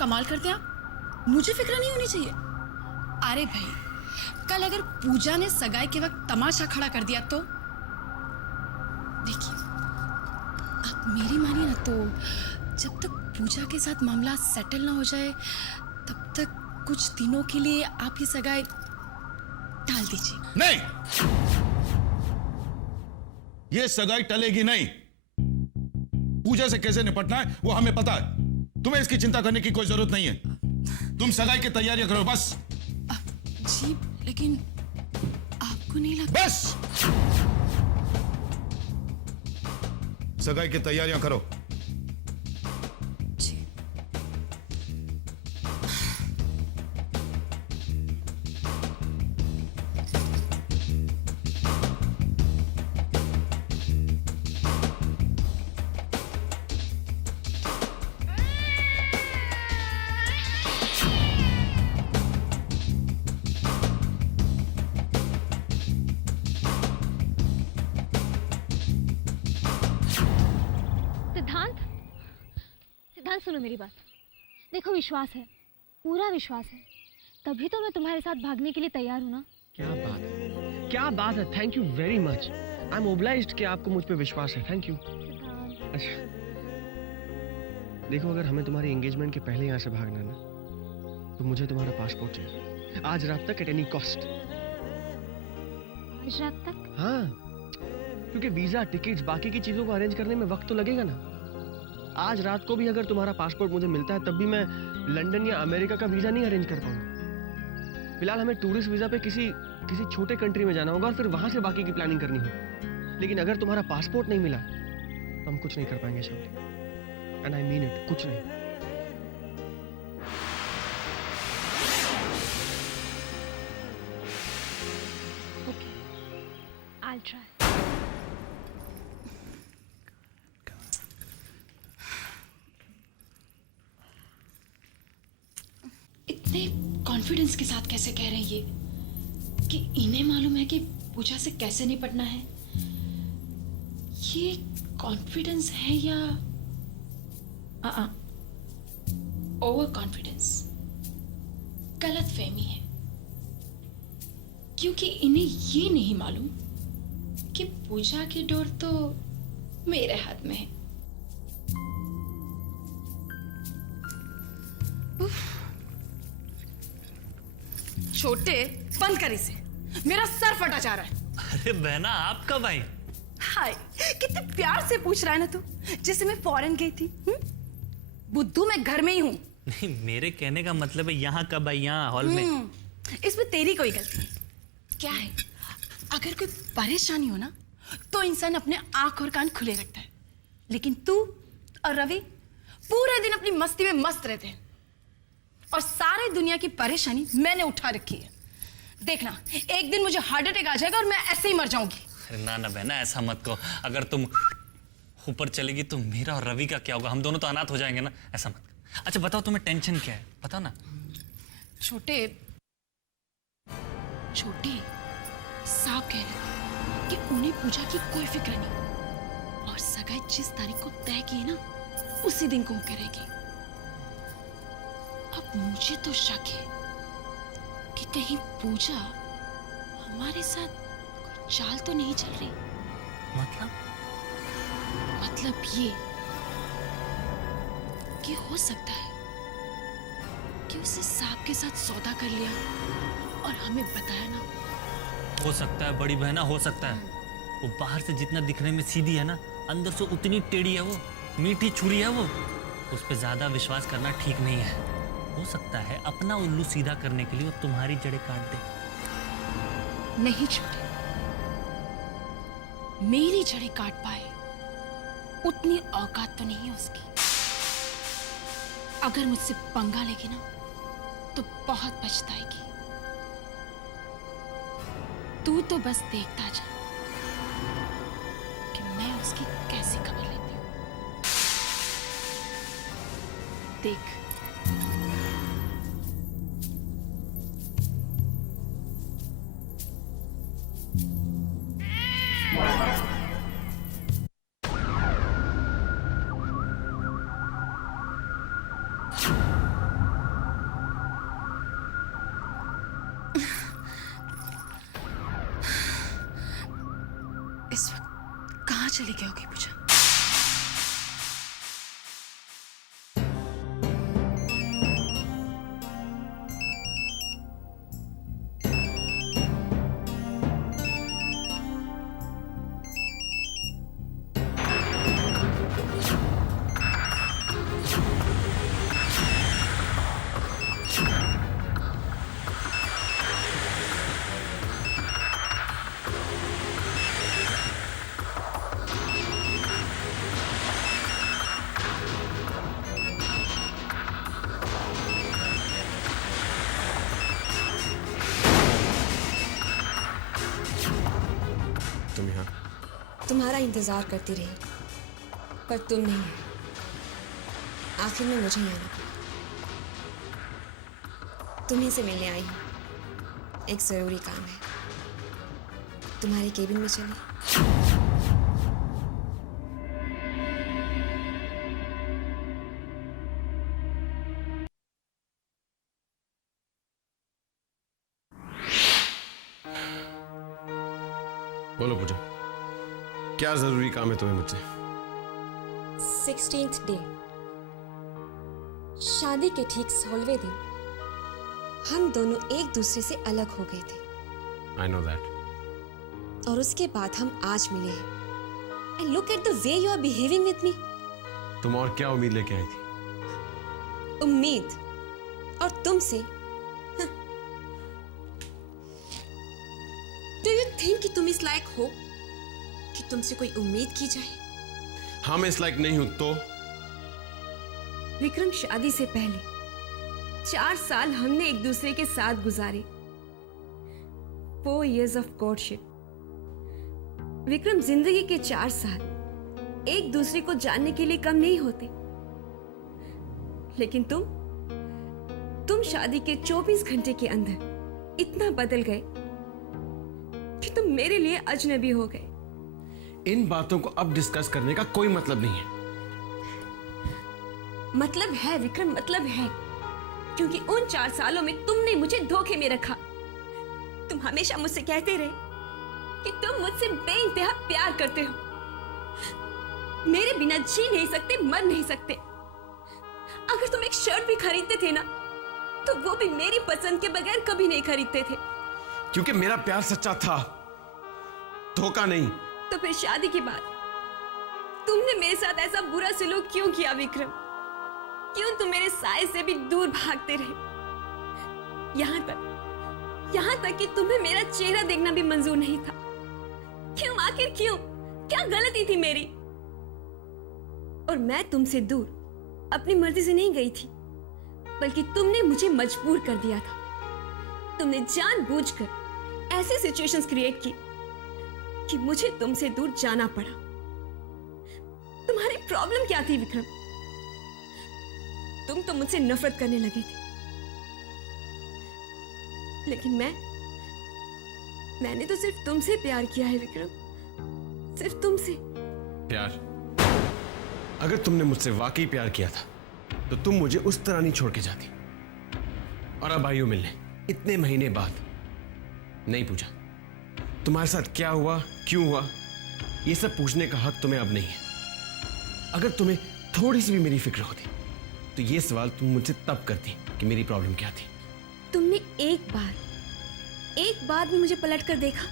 कमाल करते आप, मुझे फिक्र नहीं होनी चाहिए। अरे भाई, कल अगर पूजा ने सगाई के वक्त तमाशा खड़ा कर दिया तो? देखिए, आप मेरी मानिए ना, तो जब तक पूजा के साथ मामला सेटल ना हो जाए तब तक कुछ दिनों के लिए आप ये सगाई टाल दीजिए। नहीं, ये सगाई टलेगी नहीं। पूजा से कैसे निपटना है वो हमें पता है, तुम्हें इसकी चिंता करने की कोई जरूरत नहीं है। तुम सगाई की तैयारियां करो बस। जी, लेकिन आपको नहीं लगता? बस, सगाई की तैयारियां करो। सिद्धांत, सुनो मेरी बात। देखो, विश्वास है, पूरा विश्वास है, तभी तो मैं तुम्हारे साथ भागने के लिए तैयार हूँ ना। क्या बात है, क्या बात है। Thank you very much. I am obliged कि आपको मुझ पे विश्वास है। Thank you. अच्छा, देखो, अगर हमें तुम्हारी एंगेजमेंट के पहले यहाँ से भागना है ना, तो मुझे तुम्हारा पासपोर्ट चाहिए आज रात तक, एट एनी कॉस्ट। आज रात तक? हाँ, क्योंकि वीजा, टिकट्स, बाकी की चीजों को अरेंज करने में वक्त तो लगेगा ना। आज रात को भी अगर तुम्हारा पासपोर्ट मुझे मिलता है तब भी मैं लंदन या अमेरिका का वीजा नहीं अरेंज कर पाऊंगा। फिलहाल हमें टूरिस्ट वीजा पे किसी छोटे कंट्री में जाना होगा और फिर वहां से बाकी की प्लानिंग करनी होगी। लेकिन अगर तुम्हारा पासपोर्ट नहीं मिला तो हम कुछ नहीं कर पाएंगे शाम। एंड आई मीन इट, कुछ नहीं। Okay, I'll try. इतने कॉन्फिडेंस के साथ कैसे कह रहे हैं ये कि इन्हें मालूम है कि पूजा से कैसे निपटना है? ये कॉन्फिडेंस है या ओवर कॉन्फिडेंस? गलत फहमी है, क्योंकि इन्हें ये नहीं मालूम कि पूजा की डोर तो मेरे हाथ में है। छोटे, बंद कर इसे, मेरा सर फटा जा रहा है। अरे बहना, आप कब आई? हाय, कितने प्यार से पूछ रहा है ना तू, जैसे मैं फॉरेन गई थी। बुद्धू, मैं घर में ही हूँ। नहीं, मेरे कहने का मतलब है यहाँ कब आई, यहाँ हॉल में? इसमें तेरी कोई गलती नहीं। क्या है, अगर कोई परेशानी हो ना तो इंसान अपने आंख और कान खुले रखता है, लेकिन तू और रवि पूरे दिन अपनी मस्ती में मस्त रहते हैं और सारी दुनिया की परेशानी मैंने उठा रखी है। देखना, एक दिन मुझे हार्ट अटैक आ जाएगा और मैं ऐसे ही मर जाऊंगी। अरे ना ना बहना, ऐसा मत कहो। अगर तुम ऊपर चलेगी तो मेरा और रवि का क्या होगा? हम दोनों तो अनाथ हो जाएंगे ना। ऐसा मत करो। अच्छा बताओ, तुम्हें टेंशन क्या है, बताओ ना। छोटे साहब कह रहे कि उन्हें पूजा की कोई फिक्र नहीं और सगाई जिस तारीख को तय की है ना उसी दिन को करेगी। अब मुझे तो शक है कि कहीं पूजा हमारे साथ कोई चाल तो नहीं चल रही। मतलब ये कि हो सकता है कि उसने सांप के साथ सौदा कर लिया और हमें बताया ना। हो सकता है बड़ी बहना, हो सकता है। वो बाहर से जितना दिखने में सीधी है ना, अंदर से उतनी टेढ़ी है वो, मीठी छुरी है वो। उस पर ज्यादा विश्वास करना ठीक नहीं है। हो सकता है अपना उल्लू सीधा करने के लिए वो तुम्हारी जड़ें काट दे। नहीं छोटे, मेरी जड़ें काट पाए उतनी औकात तो नहीं है उसकी। अगर मुझसे पंगा लेगी ना तो बहुत पछताएगी। तू तो बस देखता जा कि मैं उसकी कैसी खबर लेती हूं। देख, इस वक्त कहाँ चली गई होगी पूजा? तुम यहाँ? तुम्हारा इंतजार करती रही पर तुम नहीं है। आखिर में मुझे यहाँ आना पड़ा। तुम्हीं से मिलने आई हूँ। एक जरूरी काम है। तुम्हारे केबिन में चले? बोलो पूजा, क्या जरूरी काम है तुम्हें मुझसे? 16th डे, शादी के ठीक 16वें दिन हम दोनों एक दूसरे से अलग हो गए थे। I know that. और उसके बाद हम आज मिले हैं। And look at the way you are behaving with me. तुम और क्या उम्मीद लेके आई थी? उम्मीद? और तुमसे? Do you think कि तुम इस लायक हो कि तुमसे कोई उम्मीद की जाए? हाँ, मैं इस लायक नहीं हूं तो? विक्रम, शादी से पहले 4 साल हमने एक दूसरे के साथ गुजारे। 4 years of courtship। विक्रम, जिंदगी के 4 साल एक दूसरे को जानने के लिए कम नहीं होते। लेकिन तुम शादी के 24 घंटे के अंदर इतना बदल गए कि तुम मेरे लिए अजनबी हो गए। इन बातों को अब डिस्कस करने का कोई मतलब नहीं है। मतलब है विक्रम, मतलब है। क्योंकि उन 4 सालों में तुमने मुझे धोखे में रखा। तुम हमेशा मुझसे कहते रहे कि तुम मुझसे बेइंतहा प्यार करते हो, मेरे बिना जी नहीं सकते, मर नहीं सकते। अगर तुम एक शर्ट भी खरीदते थे ना तो वो भी मेरी पसंद के बगैर कभी नहीं खरीदते थे। क्योंकि मेरा प्यार सच्चा था, धोखा नहीं। तो फिर शादी के बाद तुमने मेरे साथ ऐसा बुरा सलूक क्यों किया विक्रम? क्यों तुम मेरे साए से भी दूर भागते रहे? यहाँ तक कि तुम्हें मेरा चेहरा देखना भी मंजूर नहीं था। क्यों? आखिर क्यों? क्या गलती थी मेरी? और मैं तुमसे दूर अपनी मर्जी से नहीं गई थी, बल्कि तुमने मुझे मजबूर कर दिया था। तुमने जानबूझकर ऐसी सिचुएशंस क्रिएट की कि मुझे तुमसे दूर जाना पड़ा। तुम्हारी प्रॉब्लम क्या थी विक्रम? तुम तो मुझसे नफरत करने लगे थे, लेकिन मैंने तो सिर्फ तुमसे प्यार किया है विक्रम, सिर्फ तुमसे। प्यार? अगर तुमने मुझसे वाकई प्यार किया था तो तुम मुझे उस तरह नहीं छोड़ के जाती। और अब आई हो मिलने इतने महीने बाद। नहीं पूछा तुम्हारे साथ क्या हुआ, क्यों हुआ, ये सब पूछने का हक तुम्हें अब नहीं है। अगर तुम्हें थोड़ी सी भी मेरी फिक्र होती तो ये सवाल तुम मुझसे तब करती कि मेरी प्रॉब्लम क्या थी। तुमने एक बार भी मुझे पलट कर देखा?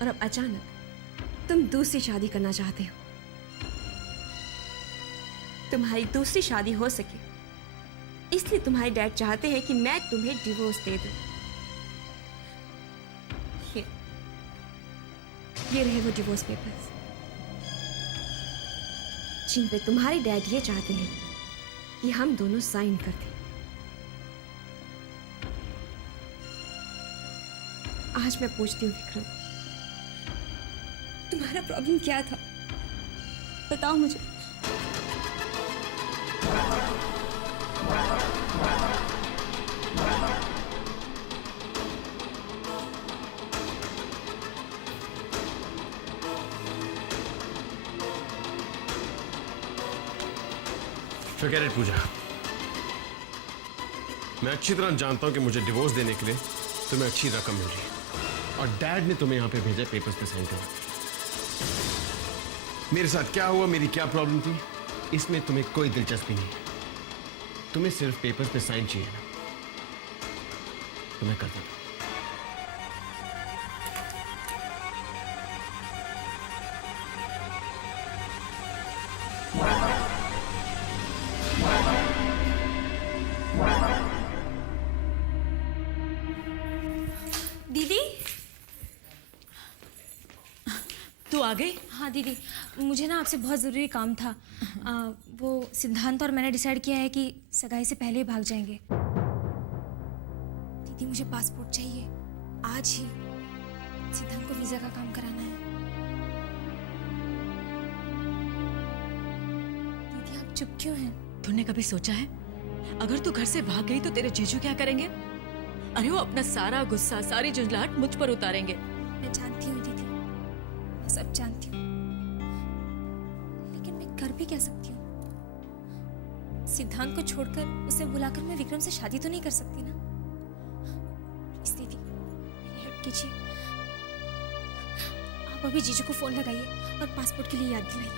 और अब अचानक तुम दूसरी शादी करना चाहते हो। तुम्हारी दूसरी शादी हो सके इसलिए तुम्हारे डैड चाहते हैं कि मैं तुम्हें डिवोर्स दे दूं। ये रहे वो डिवोर्स पेपर्स जिन पे तुम्हारे डैड ये चाहते हैं कि हम दोनों साइन कर दें। आज मैं पूछती हूँ विक्रम, तुम्हारा प्रॉब्लम क्या था? बताओ मुझे। Forget it, पूजा। मैं अच्छी तरह जानता हूं कि मुझे डिवोर्स देने के लिए तुम्हें अच्छी रकम मिल रही है और डैड ने तुम्हें यहां पे भेजा पेपर्स पे साइन करवा। मेरे साथ क्या हुआ, मेरी क्या प्रॉब्लम थी, इसमें तुम्हें कोई दिलचस्पी नहीं है। तुम्हें सिर्फ पेपर्स पे साइन चाहिए ना, तो मैं कर देता हूं। दीदी, तू आ गई? हाँ दीदी, मुझे ना आपसे बहुत ज़रूरी काम था। वो सिद्धांत और मैंने डिसाइड किया है कि सगाई से पहले ही भाग जाएंगे। दीदी मुझे पासपोर्ट चाहिए आज ही। सिद्धांत को वीज़ा का काम कराना है। दीदी आप चुप क्यों हैं? तूने कभी सोचा है अगर तू घर से भाग गई तो तेरे जीजू क्या करेंगे? अरे वो अपना सारा गुस्सा, सारी झुंझलाहट मुझ पर उतारेंगे। मैं जानती हूँ दीदी, मैं सब जानती हूँ, लेकिन मैं कर भी क्या सकती हूँ? सिद्धांत को छोड़कर उसे बुलाकर मैं विक्रम से शादी तो नहीं कर सकती ना। प्लीज दीदी मेरी हेल्प कीजिए। आप अभी जीजू को फोन लगाइए और पासपोर्ट के लिए याद दिलाइए।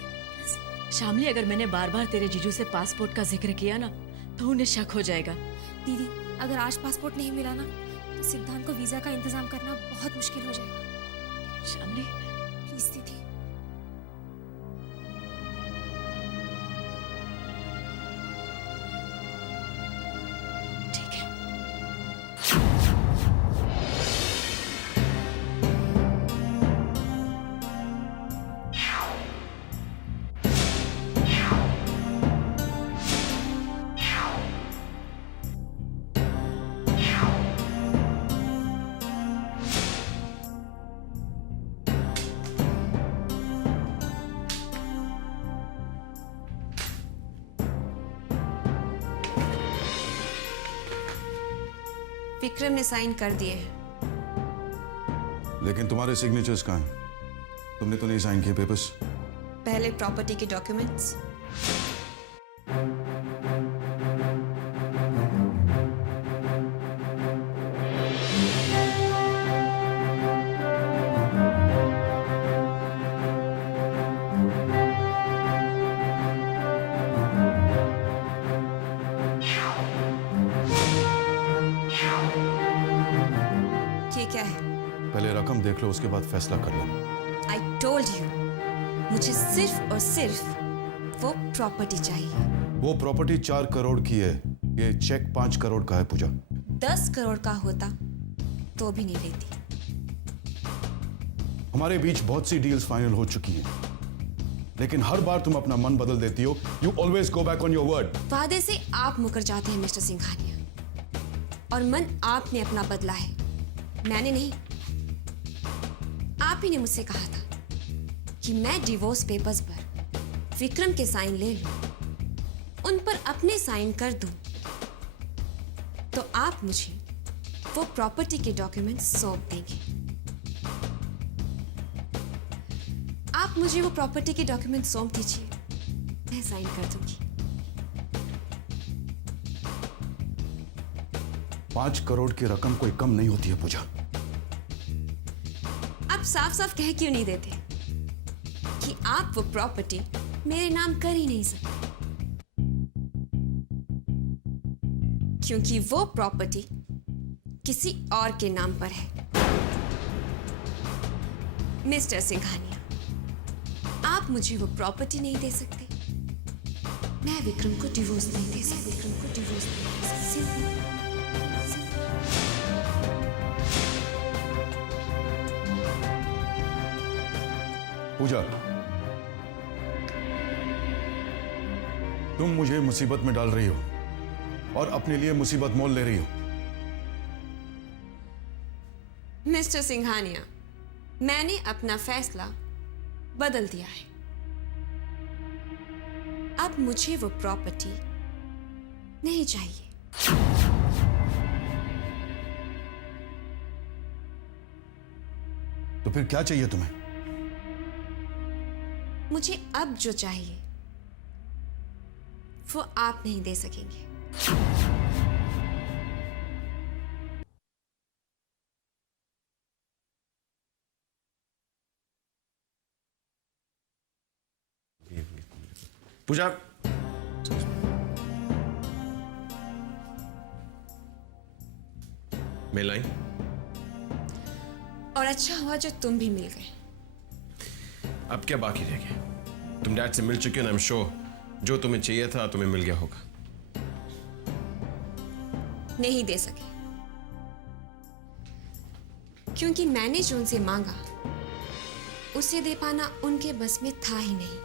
शामली, अगर मैंने बार बार तेरे जीजू से पासपोर्ट का जिक्र किया ना तो उन्हें शक हो जाएगा। दीदी अगर आज पासपोर्ट नहीं मिला ना तो सिद्धांत को वीजा का इंतजाम करना बहुत मुश्किल हो जाएगा। शामली प्लीज दीदी। ठीक है। विक्रम ने साइन कर दिए हैं। लेकिन तुम्हारे सिग्नेचर्स कहाँ हैं? तुमने तो नहीं साइन किए पेपर्स। पहले प्रॉपर्टी के डॉक्यूमेंट्स। ये क्या है? पहले रकम देख लो, उसके बाद फैसला कर लेना। I told you, मुझे सिर्फ और सिर्फ वो प्रॉपर्टी चाहिए। वो प्रॉपर्टी 4 करोड़ की है, ये चेक 5 करोड़ का है पूजा। 10 करोड़ का होता तो भी नहीं लेती। हमारे बीच बहुत सी डील्स फाइनल हो चुकी हैं, लेकिन हर बार तुम अपना मन बदल देती हो। You always go back on your word. वादे से आप मुकर जाते हैं मिस्टर सिंघानिया, और मन आपने अपना बदला है, मैंने नहीं। आप ही ने मुझसे कहा था कि मैं डिवोर्स पेपर्स पर विक्रम के साइन ले लूं, उन पर अपने साइन कर दूं, तो आप मुझे वो प्रॉपर्टी के डॉक्यूमेंट्स सौंप देंगे। आप मुझे वो प्रॉपर्टी के डॉक्यूमेंट्स सौंप दीजिए, मैं साइन कर दूंगी। 5 करोड़ की रकम कोई कम नहीं होती है पूजा। आप साफ साफ कह क्यों नहीं देते कि आप वो प्रॉपर्टी मेरे नाम कर ही नहीं सकते, क्योंकि वो प्रॉपर्टी किसी और के नाम पर है। मिस्टर सिंघानिया, आप मुझे वो प्रॉपर्टी नहीं दे सकते, मैं विक्रम को डिवोर्स नहीं दे सकती। विक्रम को डिवोर्स नहीं दे सकती। पूजा, तुम मुझे मुसीबत में डाल रही हो और अपने लिए मुसीबत मोल ले रही हो। मिस्टर सिंघानिया, मैंने अपना फैसला बदल दिया है। अब मुझे वो प्रॉपर्टी नहीं चाहिए। तो फिर क्या चाहिए तुम्हें? मुझे अब जो चाहिए वो आप नहीं दे सकेंगे। पूजा, मिल आई? और अच्छा हुआ जो तुम भी मिल गए। अब क्या बाकी रह गया? तुम डैड से मिल चुके हो ना, आई एम श्योर जो तुम्हें चाहिए था तुम्हें मिल गया होगा। नहीं दे सके, क्योंकि मैंने जो उनसे मांगा उसे दे पाना उनके बस में था ही नहीं।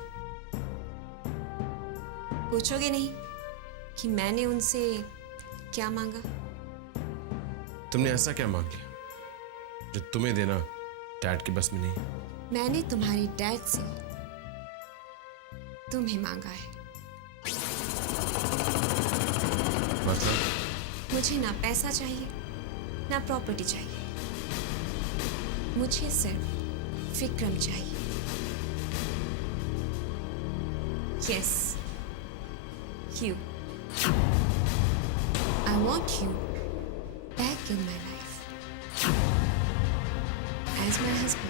पूछोगे नहीं कि मैंने उनसे क्या मांगा? तुमने ऐसा क्या मांग लिया जो तुम्हें देना डैड के बस में नहीं? मैंने तुम्हारे डैड से तुम्हें मांगा है। मतलब? मुझे ना पैसा चाहिए ना प्रॉपर्टी चाहिए, मुझे सिर्फ विक्रम चाहिए। Yes, you. I want you back in my life as my husband.